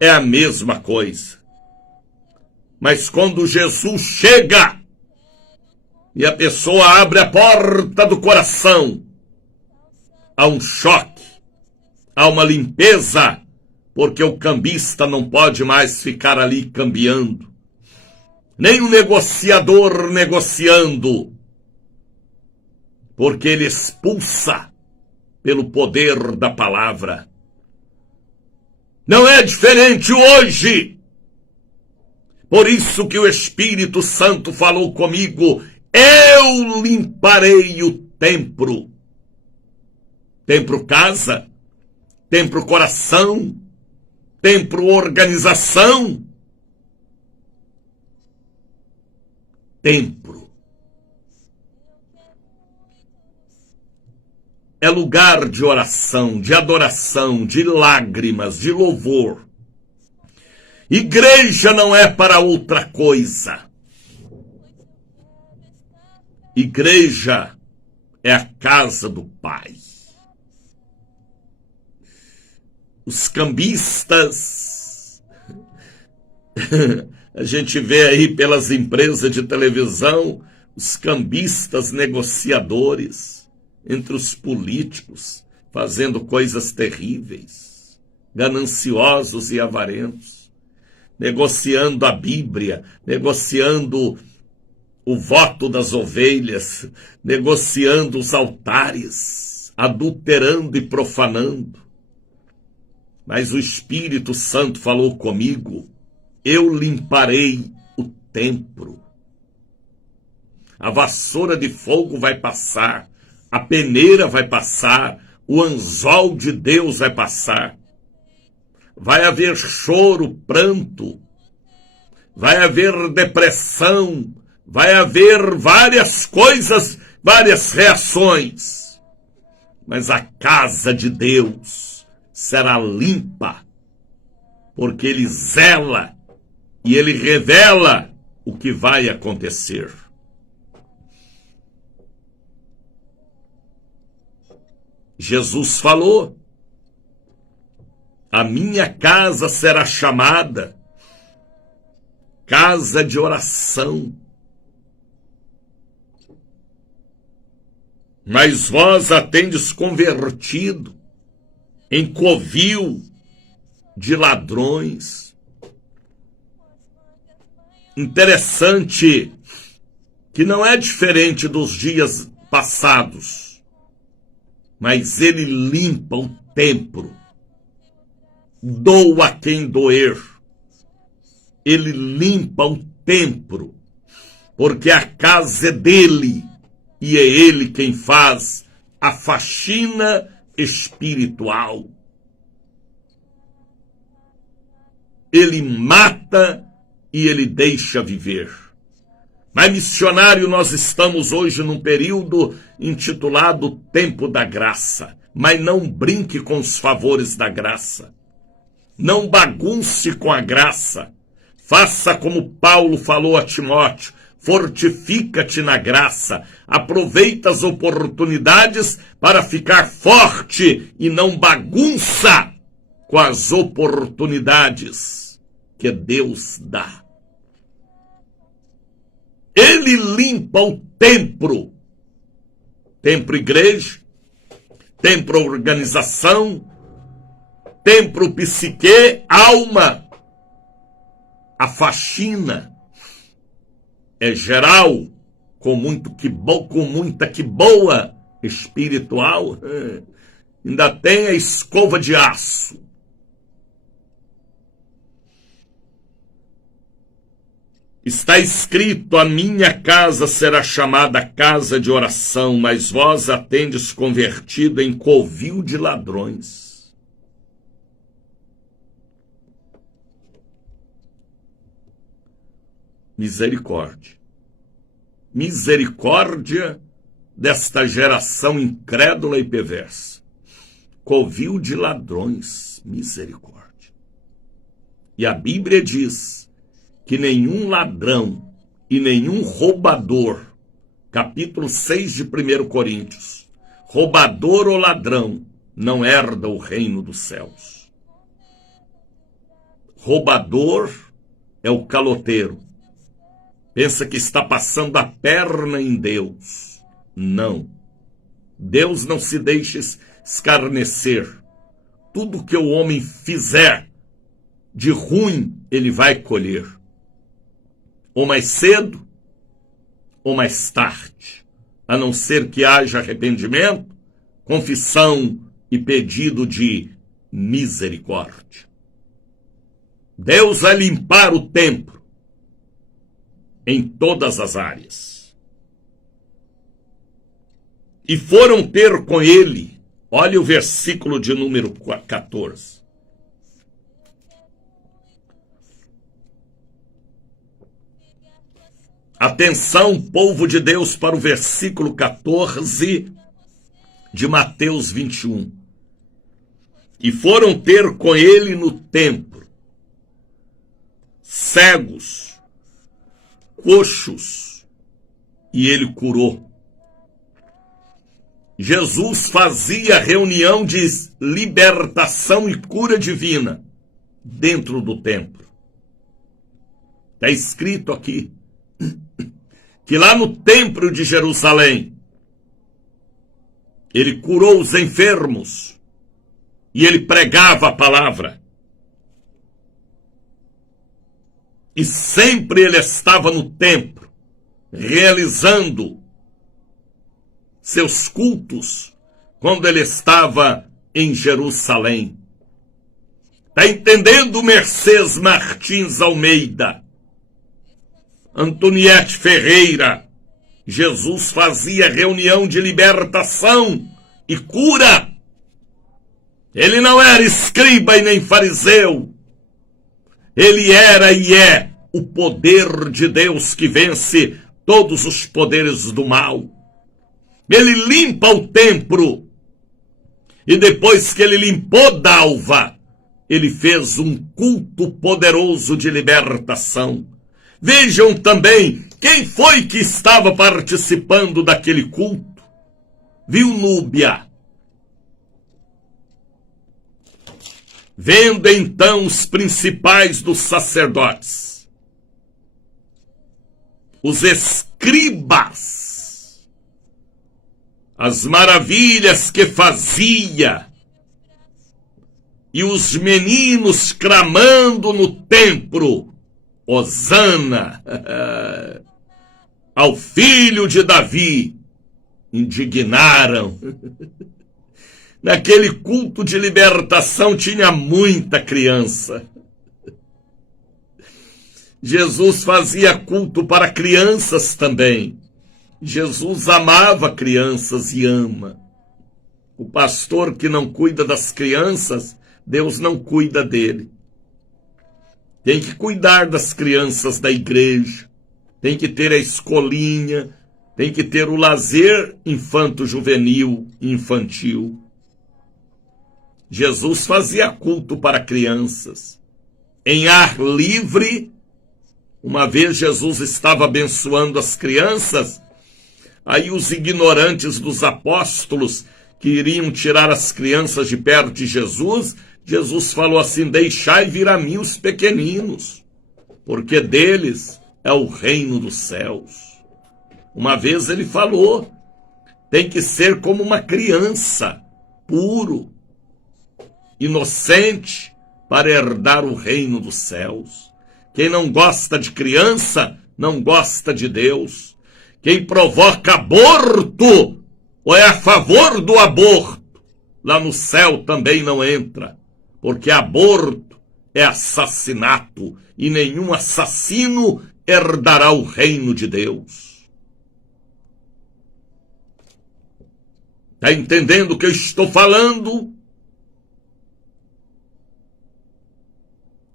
É a mesma coisa. Mas quando Jesus chega e a pessoa abre a porta do coração, há um choque, há uma limpeza, porque o cambista não pode mais ficar ali cambiando, nem o negociador negociando, porque ele expulsa pelo poder da palavra. Não é diferente hoje. Por isso que o Espírito Santo falou comigo: eu limparei o templo. Templo casa, templo coração, templo organização, templo é lugar de oração, de adoração, de lágrimas, de louvor. Igreja não é para outra coisa. Igreja é a casa do Pai. Os cambistas, a gente vê aí pelas empresas de televisão, os cambistas negociadores entre os políticos, fazendo coisas terríveis, gananciosos e avarentos, negociando a Bíblia, negociando o voto das ovelhas, negociando os altares, adulterando e profanando. Mas o Espírito Santo falou comigo: eu limparei o templo. A vassoura de fogo vai passar, a peneira vai passar, o anzol de Deus vai passar. Vai haver choro, pranto, vai haver depressão, vai haver várias coisas, várias reações. Mas a casa de Deus será limpa, porque Ele zela e Ele revela o que vai acontecer. Jesus falou: a minha casa será chamada casa de oração. Mas vós a tendes convertido em covil de ladrões. Interessante que não é diferente dos dias passados, mas ele limpa o templo. Doa quem doer. Ele limpa o templo, porque a casa é dele e é ele quem faz a faxina espiritual. Ele mata e ele deixa viver. Mas, missionário, nós estamos hoje num período intitulado Tempo da Graça. Mas não brinque com os favores da graça. Não bagunce com a graça. Faça como Paulo falou a Timóteo: fortifica-te na graça, aproveita as oportunidades para ficar forte e não bagunça com as oportunidades que Deus dá. Ele limpa o templo. Templo igreja, templo organização, templo psique, alma. A faxina é geral, com muita que boa espiritual. Ainda tem a escova de aço. Está escrito: a minha casa será chamada casa de oração, mas vós a tendes convertido em covil de ladrões. Misericórdia. misericórdia desta geração incrédula e perversa. Covil de ladrões, misericórdia. E a Bíblia diz que nenhum ladrão e nenhum roubador, capítulo 6 de 1 Coríntios, roubador ou ladrão não herda o reino dos céus. Roubador é o caloteiro. Pensa que está passando a perna em Deus. Não. Deus não se deixa escarnecer. Tudo que o homem fizer de ruim, ele vai colher. Ou mais cedo, ou mais tarde. A não ser que haja arrependimento, confissão e pedido de misericórdia. Deus vai limpar o templo em todas as áreas. E foram ter com ele, olha o versículo de número 14. Atenção, povo de Deus, para o versículo 14 de Mateus 21. E foram ter com ele no templo cegos, coxos, e ele curou. Jesus fazia reunião de libertação e cura divina dentro do templo. Está escrito aqui que lá no templo de Jerusalém ele curou os enfermos e ele pregava a palavra. E sempre ele estava no templo, realizando seus cultos, quando ele estava em Jerusalém. Está entendendo, Mercedes Martins Almeida? Antoniette Ferreira? Jesus fazia reunião de libertação e cura. Ele não era escriba e nem fariseu. Ele era e é o poder de Deus que vence todos os poderes do mal. Ele limpa o templo. E depois que ele limpou Dalva, ele fez um culto poderoso de libertação. Vejam também quem foi que estava participando daquele culto. Viu, Núbia? Vendo então os principais dos sacerdotes, os escribas, as maravilhas que fazia, e os meninos clamando no templo, Hosana, ao filho de Davi, indignaram. Naquele culto de libertação tinha muita criança. Jesus fazia culto para crianças também. Jesus amava crianças e ama. O pastor que não cuida das crianças, Deus não cuida dele. Tem que cuidar das crianças da igreja. Tem que ter a escolinha. Tem que ter o lazer infanto-juvenil e infantil. Jesus fazia culto para crianças. Em ar livre, uma vez Jesus estava abençoando as crianças, aí os ignorantes dos apóstolos que iriam tirar as crianças de perto de Jesus, Jesus falou assim: deixai vir a mim os pequeninos, porque deles é o reino dos céus. Uma vez ele falou, tem que ser como uma criança, puro, inocente, para herdar o reino dos céus. Quem não gosta de criança, não gosta de Deus. Quem provoca aborto, ou é a favor do aborto, lá no céu também não entra. Porque aborto é assassinato, e nenhum assassino herdará o reino de Deus. Está entendendo o que eu estou falando?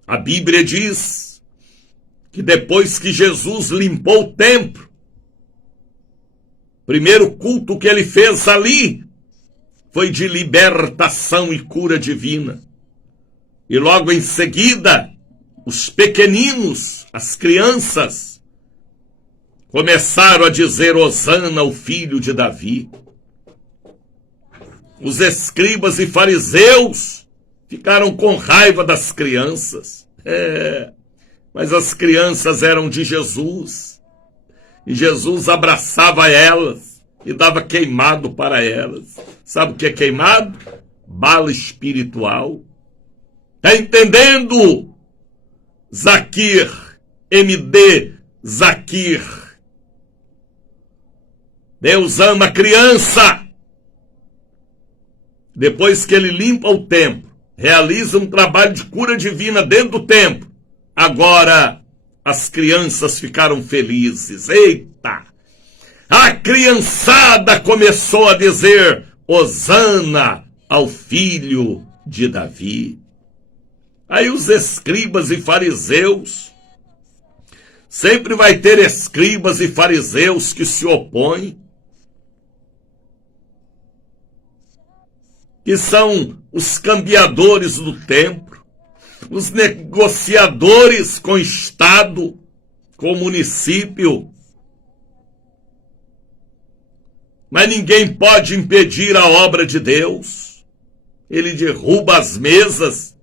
A Bíblia diz que depois que Jesus limpou o templo, Primeiro culto que ele fez ali foi de libertação e cura divina. E logo em seguida, os pequeninos, as crianças, começaram a dizer Hosana ao filho de Davi. Os escribas e fariseus ficaram com raiva das crianças. Mas as crianças eram de Jesus. E Jesus abraçava elas e dava queimado para elas. Sabe o que é queimado? Bala espiritual. Tá entendendo? Zakir, MD Zakir. Deus ama a criança. Depois que ele limpa o templo, realiza um trabalho de cura divina dentro do templo, agora as crianças ficaram felizes. Eita! A criançada começou a dizer Hosana ao filho de Davi. Aí os escribas e fariseus, sempre vai ter escribas e fariseus que se opõem, que são os cambiadores do templo, os negociadores com o Estado, com o município. Mas ninguém pode impedir a obra de Deus. Ele derruba as mesas,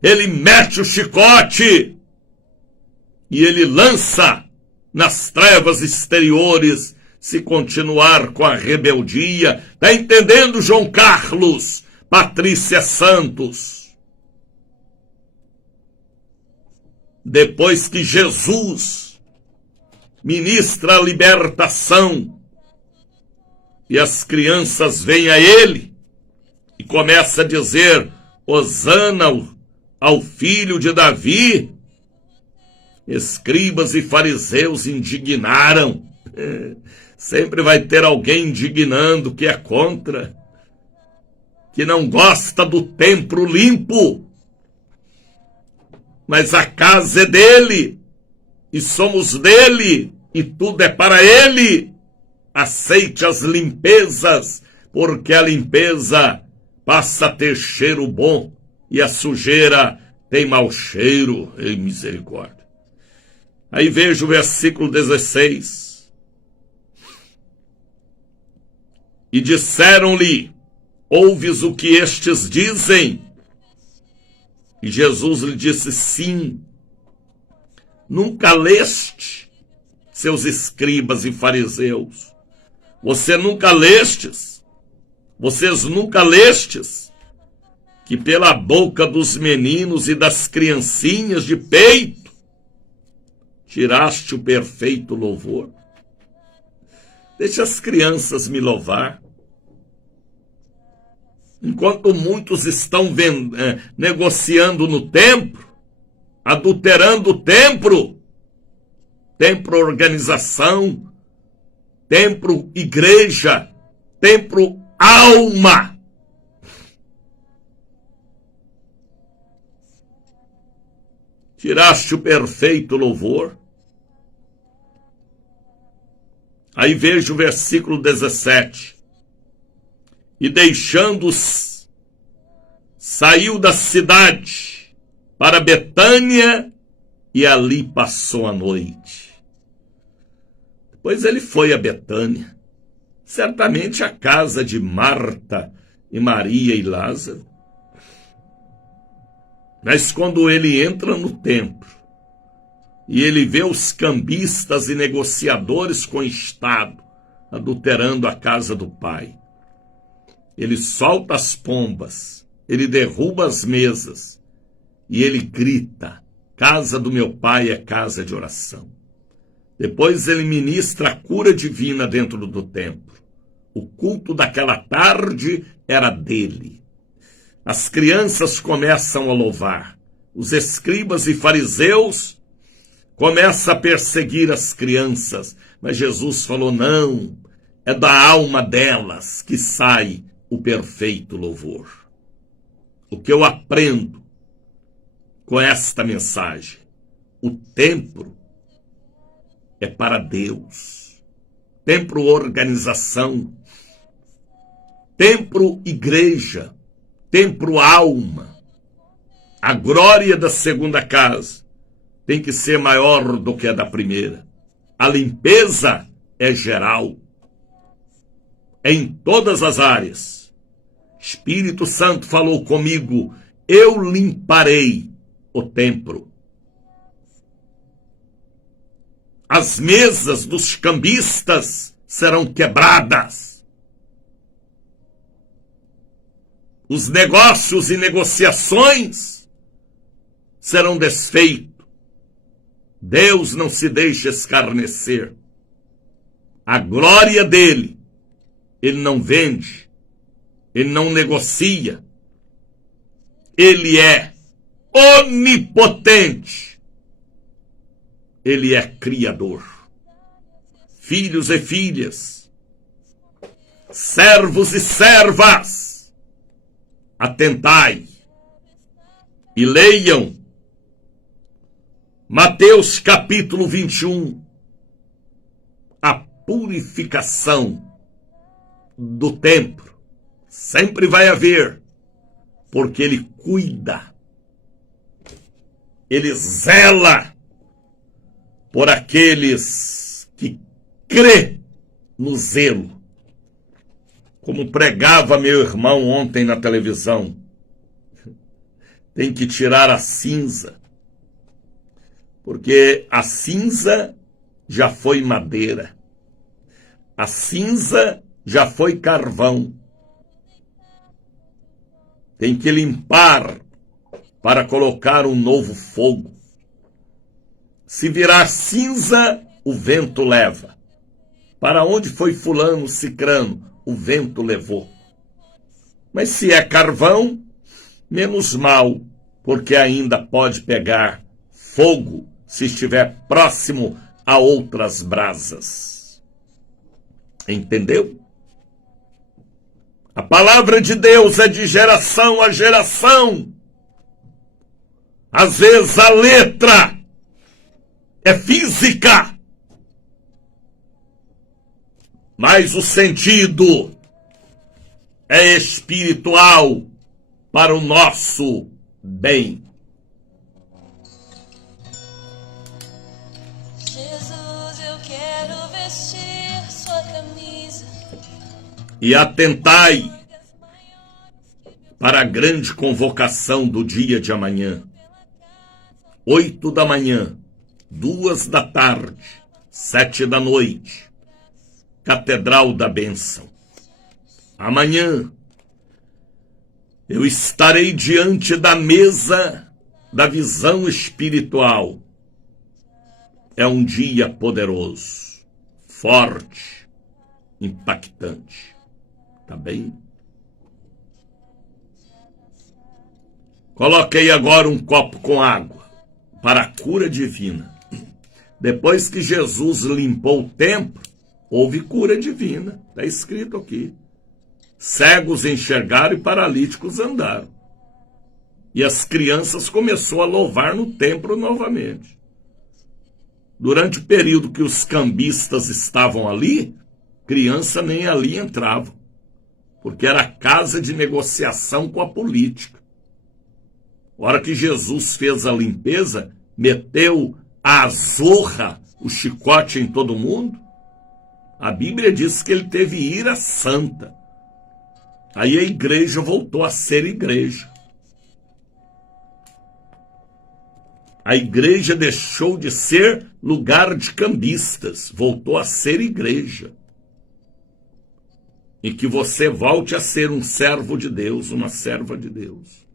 ele mete o chicote e ele lança nas trevas exteriores se continuar com a rebeldia. Tá entendendo, João Carlos? Patrícia Santos? Depois que Jesus ministra a libertação e as crianças vêm a ele e começa a dizer Hosana ao filho de Davi, escribas e fariseus indignaram. Sempre vai ter alguém indignando que é contra, que não gosta do templo limpo. Mas a casa é dele, e somos dele, e tudo é para ele. Aceite as limpezas, porque a limpeza passa a ter cheiro bom, e a sujeira tem mau cheiro. Ei, misericórdia. Aí veja o versículo 16. E disseram-lhe, ouves o que estes dizem? E Jesus lhe disse, sim. Nunca leste, seus escribas e fariseus? Você nunca lestes? Vocês nunca lestes que pela boca dos meninos e das criancinhas de peito tiraste o perfeito louvor? Deixa as crianças me louvar. Enquanto muitos estão negociando no templo, adulterando o templo organização, templo igreja, templo alma. Tiraste o perfeito louvor. Aí veja o versículo 17. E deixando-os, saiu da cidade para Betânia e ali passou a noite. Depois ele foi a Betânia, certamente a casa de Marta e Maria e Lázaro. Mas quando ele entra no templo e ele vê os cambistas e negociadores com o Estado adulterando a casa do Pai, ele solta as pombas, ele derruba as mesas e ele grita, casa do meu Pai é casa de oração. Depois ele ministra a cura divina dentro do templo. O culto daquela tarde era dele. As crianças começam a louvar. Os escribas e fariseus começam a perseguir as crianças. Mas Jesus falou, não, é da alma delas que sai o perfeito louvor. O que eu aprendo com esta mensagem? O templo é para Deus. templo organização, templo igreja, templo alma. A glória da segunda casa tem que ser maior do que a da primeira. A limpeza é geral, é em todas as áreas. Espírito Santo falou comigo, eu limparei o templo. As mesas dos cambistas serão quebradas. Os negócios e negociações serão desfeitos. Deus não se deixa escarnecer. A glória dele, ele não vende, ele não negocia. Ele é onipotente. Ele é criador. Filhos e filhas, servos e servas, atentai e leiam Mateus capítulo 21, a purificação do templo. Sempre vai haver, porque ele cuida, ele zela por aqueles que crê no zelo. Como pregava meu irmão ontem na televisão, tem que tirar a cinza, porque a cinza já foi madeira, a cinza já foi carvão. Tem que limpar para colocar um novo fogo. Se virar cinza, o vento leva. Para onde foi fulano, cicrano, o vento levou. Mas se é carvão, menos mal, porque ainda pode pegar fogo se estiver próximo a outras brasas. Entendeu? A palavra de Deus é de geração a geração. Às vezes a letra é física, mas o sentido é espiritual para o nosso bem. Jesus, eu quero vestir sua camisa. E atentai para a grande convocação do dia de amanhã. 8 da manhã, 2 da tarde, 7 da noite. Catedral da Bênção. Amanhã eu estarei diante da mesa da visão espiritual. É um dia poderoso, forte, impactante. Tá bem? Coloquei agora um copo com água para a cura divina. Depois que Jesus limpou o templo, houve cura divina. Está escrito aqui. Cegos enxergaram e paralíticos andaram. E as crianças começaram a louvar no templo novamente. Durante o período que os cambistas estavam ali, criança nem ali entrava, porque era casa de negociação com a política. A hora que Jesus fez a limpeza, meteu a zorra, o chicote em todo mundo, a Bíblia diz que ele teve ira santa. Aí a igreja voltou a ser igreja. A igreja deixou de ser lugar de cambistas, voltou a ser igreja. E que você volte a ser um servo de Deus, uma serva de Deus.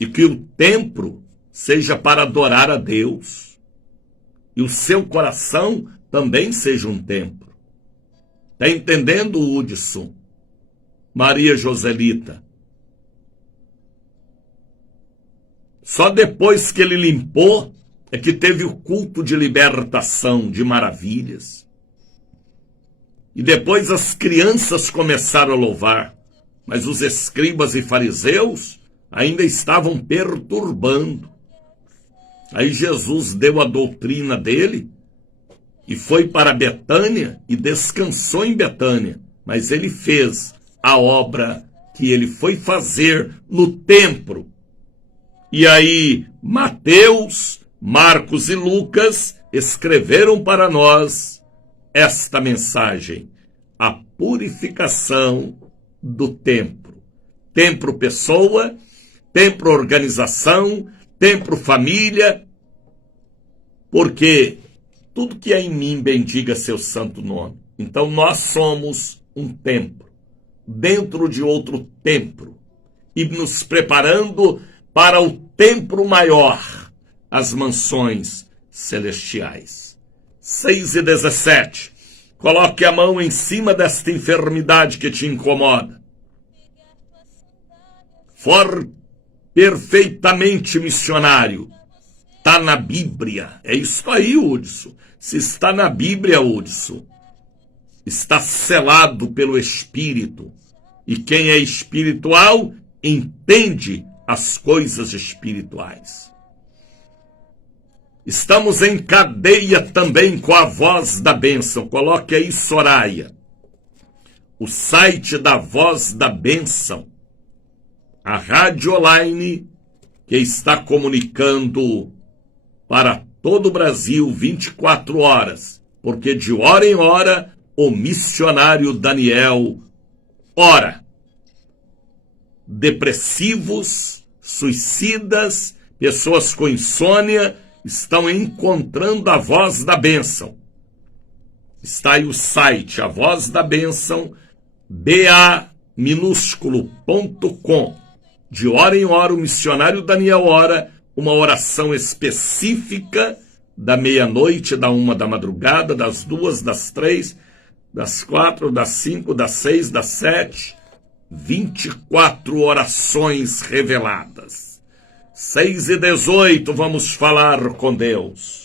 E que o templo seja para adorar a Deus. E o seu coração também seja um templo. Está entendendo, Hudson? Maria Joselita? Só depois que ele limpou é que teve o culto de libertação, de maravilhas. E depois as crianças começaram a louvar, mas os escribas e fariseus ainda estavam perturbando. Aí Jesus deu a doutrina dele e foi para Betânia e descansou em Betânia, mas ele fez a obra que ele foi fazer no templo. E aí Mateus, Marcos e Lucas escreveram para nós esta mensagem: a purificação do templo. Templo pessoa, templo organização, templo família, porque tudo que é em mim bendiga seu santo nome. Então nós somos um templo, dentro de outro templo, e nos preparando para o templo maior, as mansões celestiais. 6:17. Coloque a mão em cima desta enfermidade que te incomoda. For perfeitamente missionário. Está na Bíblia. É isso aí, Hudson. Se está na Bíblia, Hudson, está selado pelo Espírito. E quem é espiritual entende as coisas espirituais. Estamos em cadeia também com a Voz da Bênção. Coloque aí, Soraya, o site da Voz da Bênção, a rádio online que está comunicando para todo o Brasil 24 horas, porque de hora em hora o missionário Daniel ora. Depressivos, suicidas, pessoas com insônia estão encontrando a Voz da Bênção. Está aí o site, a Voz da Bênção, ba-minúsculo.com. De hora em hora o missionário Daniel ora uma oração específica da meia-noite, da 1 da madrugada, das 2, das 3, das 4, das 5, das 6, das 7, 24 orações reveladas. 6:18, vamos falar com Deus.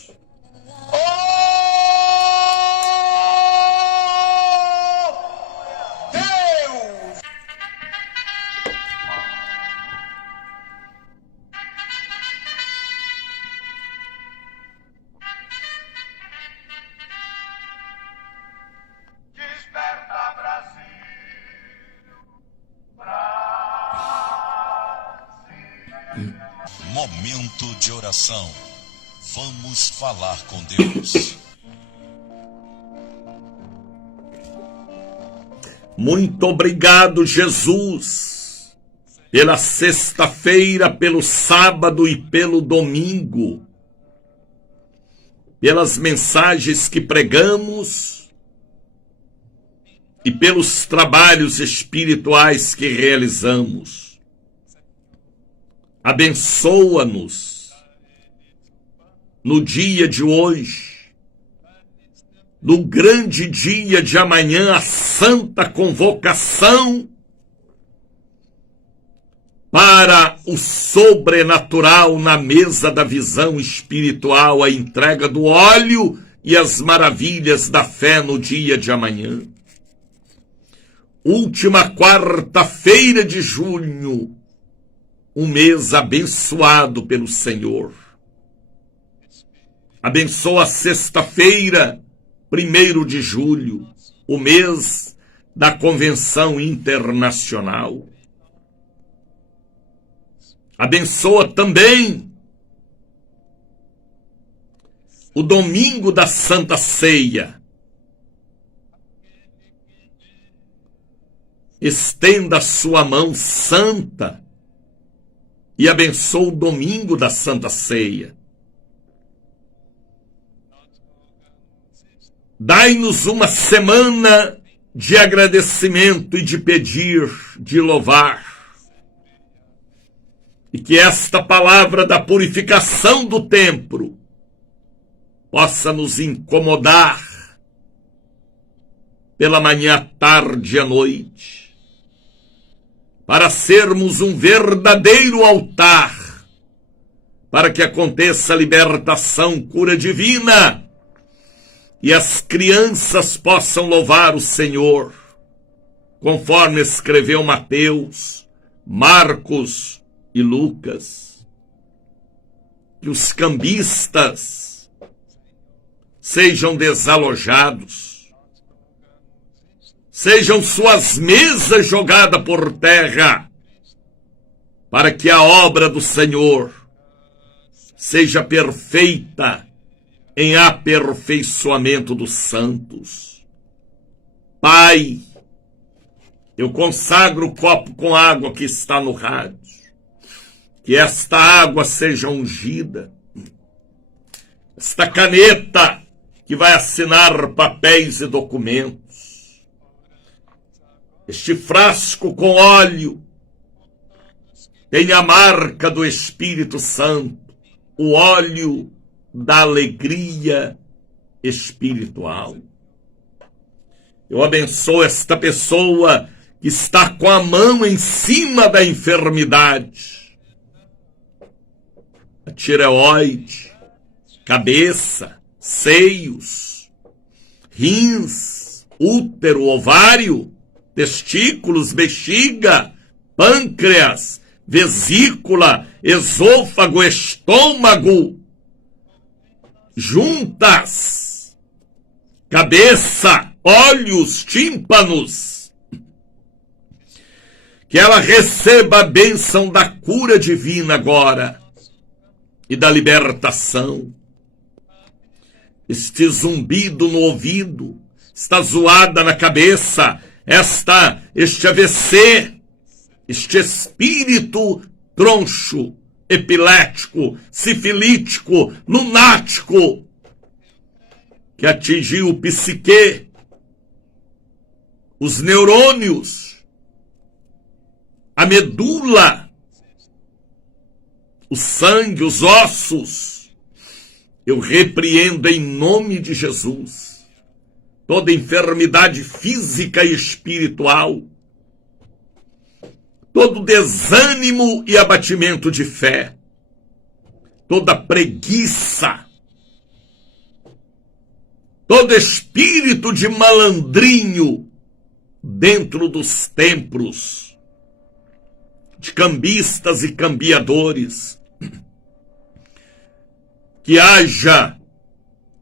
Momento de oração. Vamos falar com Deus. Muito obrigado, Jesus, pela sexta-feira, pelo sábado e pelo domingo, pelas mensagens que pregamos e pelos trabalhos espirituais que realizamos. Abençoa-nos no dia de hoje, no grande dia de amanhã, a santa convocação para o sobrenatural na mesa da visão espiritual, a entrega do óleo e as maravilhas da fé no dia de amanhã. Última quarta-feira de junho, um mês abençoado pelo Senhor. Abençoa a sexta-feira, 1º de julho, o mês da Convenção Internacional. Abençoa também o domingo da Santa Ceia. Estenda a sua mão santa e abençoa o domingo da Santa Ceia. Dai-nos uma semana de agradecimento e de pedir, de louvar. E que esta palavra da purificação do templo possa nos incomodar pela manhã, tarde e à noite, para sermos um verdadeiro altar, para que aconteça a libertação, cura divina, e as crianças possam louvar o Senhor, conforme escreveu Mateus, Marcos e Lucas. Que os cambistas sejam desalojados, sejam suas mesas jogadas por terra, para que a obra do Senhor seja perfeita em aperfeiçoamento dos santos. Pai, eu consagro o copo com água que está no rádio, que esta água seja ungida, esta caneta que vai assinar papéis e documentos, este frasco com óleo tem a marca do Espírito Santo, o óleo da alegria espiritual. Eu abençoo esta pessoa que está com a mão em cima da enfermidade, a tireoide, cabeça, seios, rins, útero, ovário, testículos, bexiga, pâncreas, vesícula, esôfago, estômago, juntas, cabeça, olhos, tímpanos. Que ela receba a bênção da cura divina agora e da libertação. Este zumbido no ouvido, esta zoada na cabeça, este AVC, este espírito troncho, epilético, sifilítico, lunático, que atingiu o psique, os neurônios, a medula, o sangue, os ossos. Eu repreendo em nome de Jesus toda enfermidade física e espiritual, todo desânimo e abatimento de fé, toda preguiça, todo espírito de malandrinho dentro dos templos, de cambistas e cambiadores. Que haja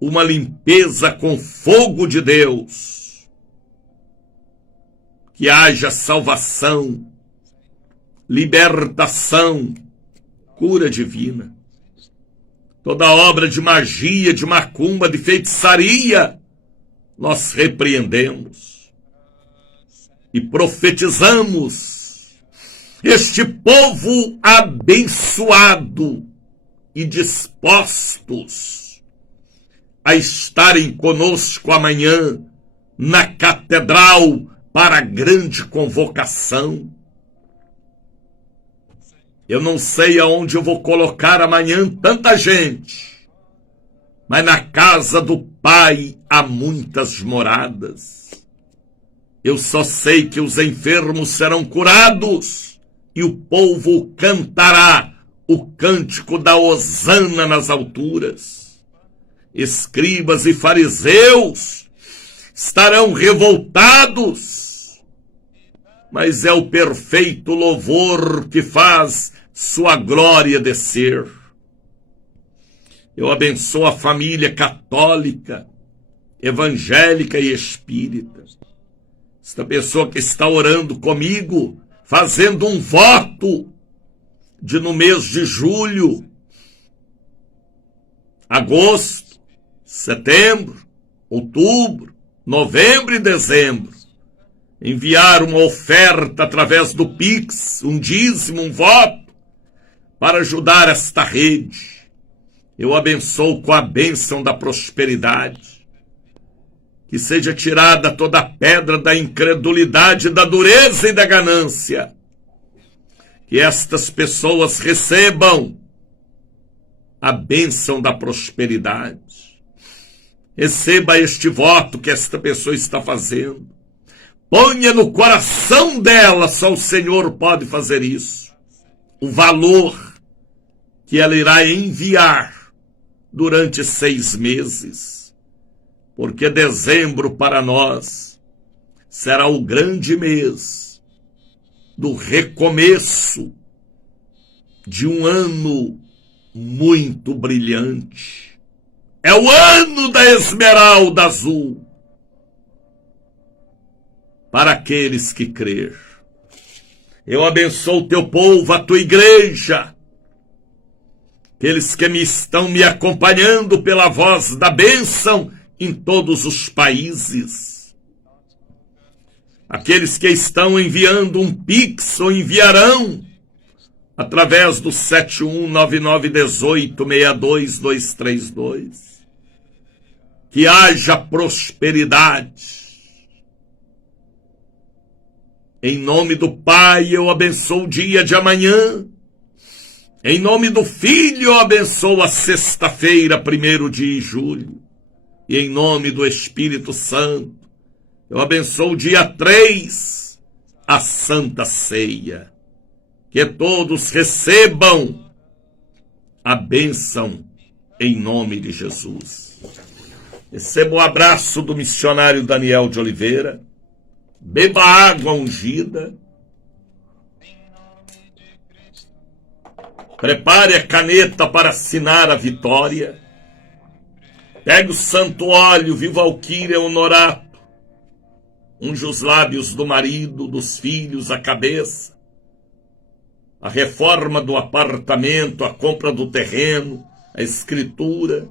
uma limpeza com fogo de Deus, que haja salvação, libertação, cura divina. Toda obra de magia, de macumba, de feitiçaria, nós repreendemos e profetizamos. Este povo abençoado e dispostos a estarem conosco amanhã na catedral para a grande convocação. Eu não sei aonde eu vou colocar amanhã tanta gente, mas na casa do Pai há muitas moradas. Eu só sei que os enfermos serão curados e o povo cantará o cântico da hosana nas alturas. Escribas e fariseus estarão revoltados, mas é o perfeito louvor que faz sua glória descer. Eu abençoo a família católica, evangélica e espírita. Esta pessoa que está orando comigo, fazendo um voto de no mês de julho, agosto, setembro, outubro, novembro e dezembro, enviar uma oferta através do Pix, um dízimo, um voto, para ajudar esta rede. Eu abençoo com a bênção da prosperidade, que seja tirada toda a pedra da incredulidade, da dureza e da ganância. Que estas pessoas recebam a bênção da prosperidade. Receba este voto que esta pessoa está fazendo. Ponha no coração dela, só o Senhor pode fazer isso, o valor que ela irá enviar durante 6 meses. Porque dezembro para nós será o grande mês do recomeço de um ano muito brilhante. É o ano da esmeralda azul. Para aqueles que crer. Eu abençoo o teu povo, a tua igreja. Aqueles que estão me acompanhando pela voz da bênção em todos os países. Aqueles que estão enviando um Pix ou enviarão através do 7199186232. Que haja prosperidade. Em nome do Pai, eu abençoo o dia de amanhã. Em nome do Filho, eu abençoo a sexta-feira, 1º de julho. E em nome do Espírito Santo, eu abençoo o dia 3, a Santa Ceia. Que todos recebam a bênção em nome de Jesus. Receba o abraço do missionário Daniel de Oliveira. Beba água ungida. Prepare a caneta para assinar a vitória. Pegue o santo óleo, viva Valquíria Honorato. Unge os lábios do marido, dos filhos, a cabeça. A reforma do apartamento, a compra do terreno, a escritura.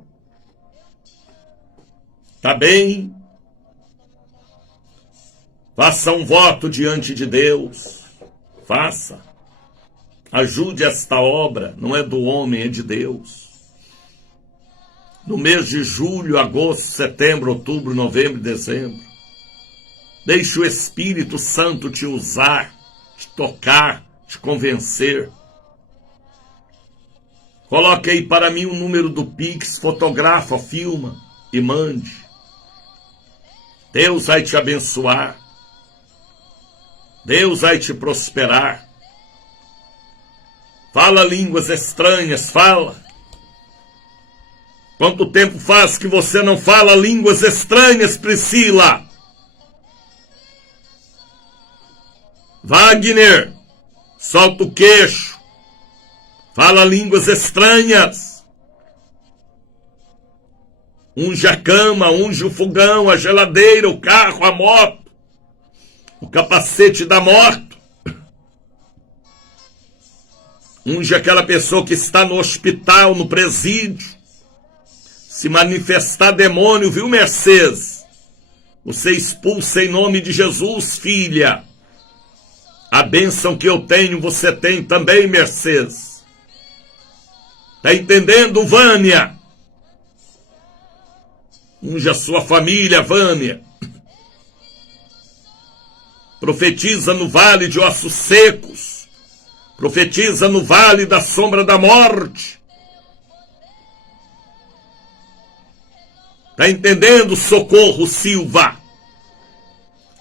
Tá bem? Faça um voto diante de Deus. Faça. Ajude esta obra. Não é do homem, é de Deus. No mês de julho, agosto, setembro, outubro, novembro e dezembro. Deixe o Espírito Santo te usar, te tocar, te convencer. Coloque aí para mim o número do Pix, fotografa, filma e mande. Deus vai te abençoar. Deus vai te prosperar. Fala línguas estranhas, fala. Quanto tempo faz que você não fala línguas estranhas, Priscila? Wagner, solta o queixo. Fala línguas estranhas. Unge a cama, unge o fogão, a geladeira, o carro, a moto. O capacete da moto. Unge aquela pessoa que está no hospital, no presídio. Se manifestar demônio, viu, Mercedes? Você expulsa em nome de Jesus, filha. A bênção que eu tenho, você tem também, Mercedes. Tá entendendo, Vânia? Unge a sua família, Vânia. Profetiza no vale de ossos secos. Profetiza no vale da sombra da morte. Tá entendendo, Socorro Silva?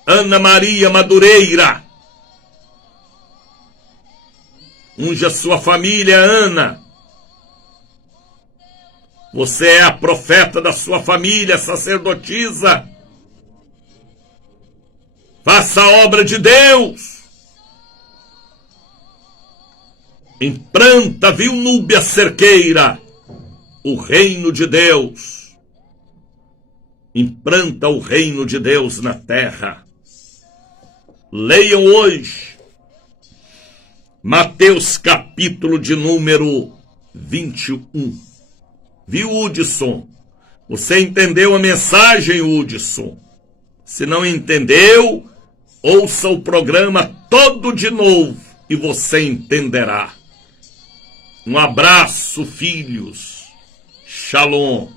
Ana Maria Madureira. Unge a sua família, Ana. Você é a profeta da sua família, sacerdotisa. Faça a obra de Deus. Implanta, viu, Núbia Cerqueira, o reino de Deus. Implanta o reino de Deus na terra. Leiam hoje Mateus capítulo de número 21. Viu, Hudson? Você entendeu a mensagem, Hudson? Se não entendeu, ouça o programa todo de novo e você entenderá. Um abraço, filhos. Shalom.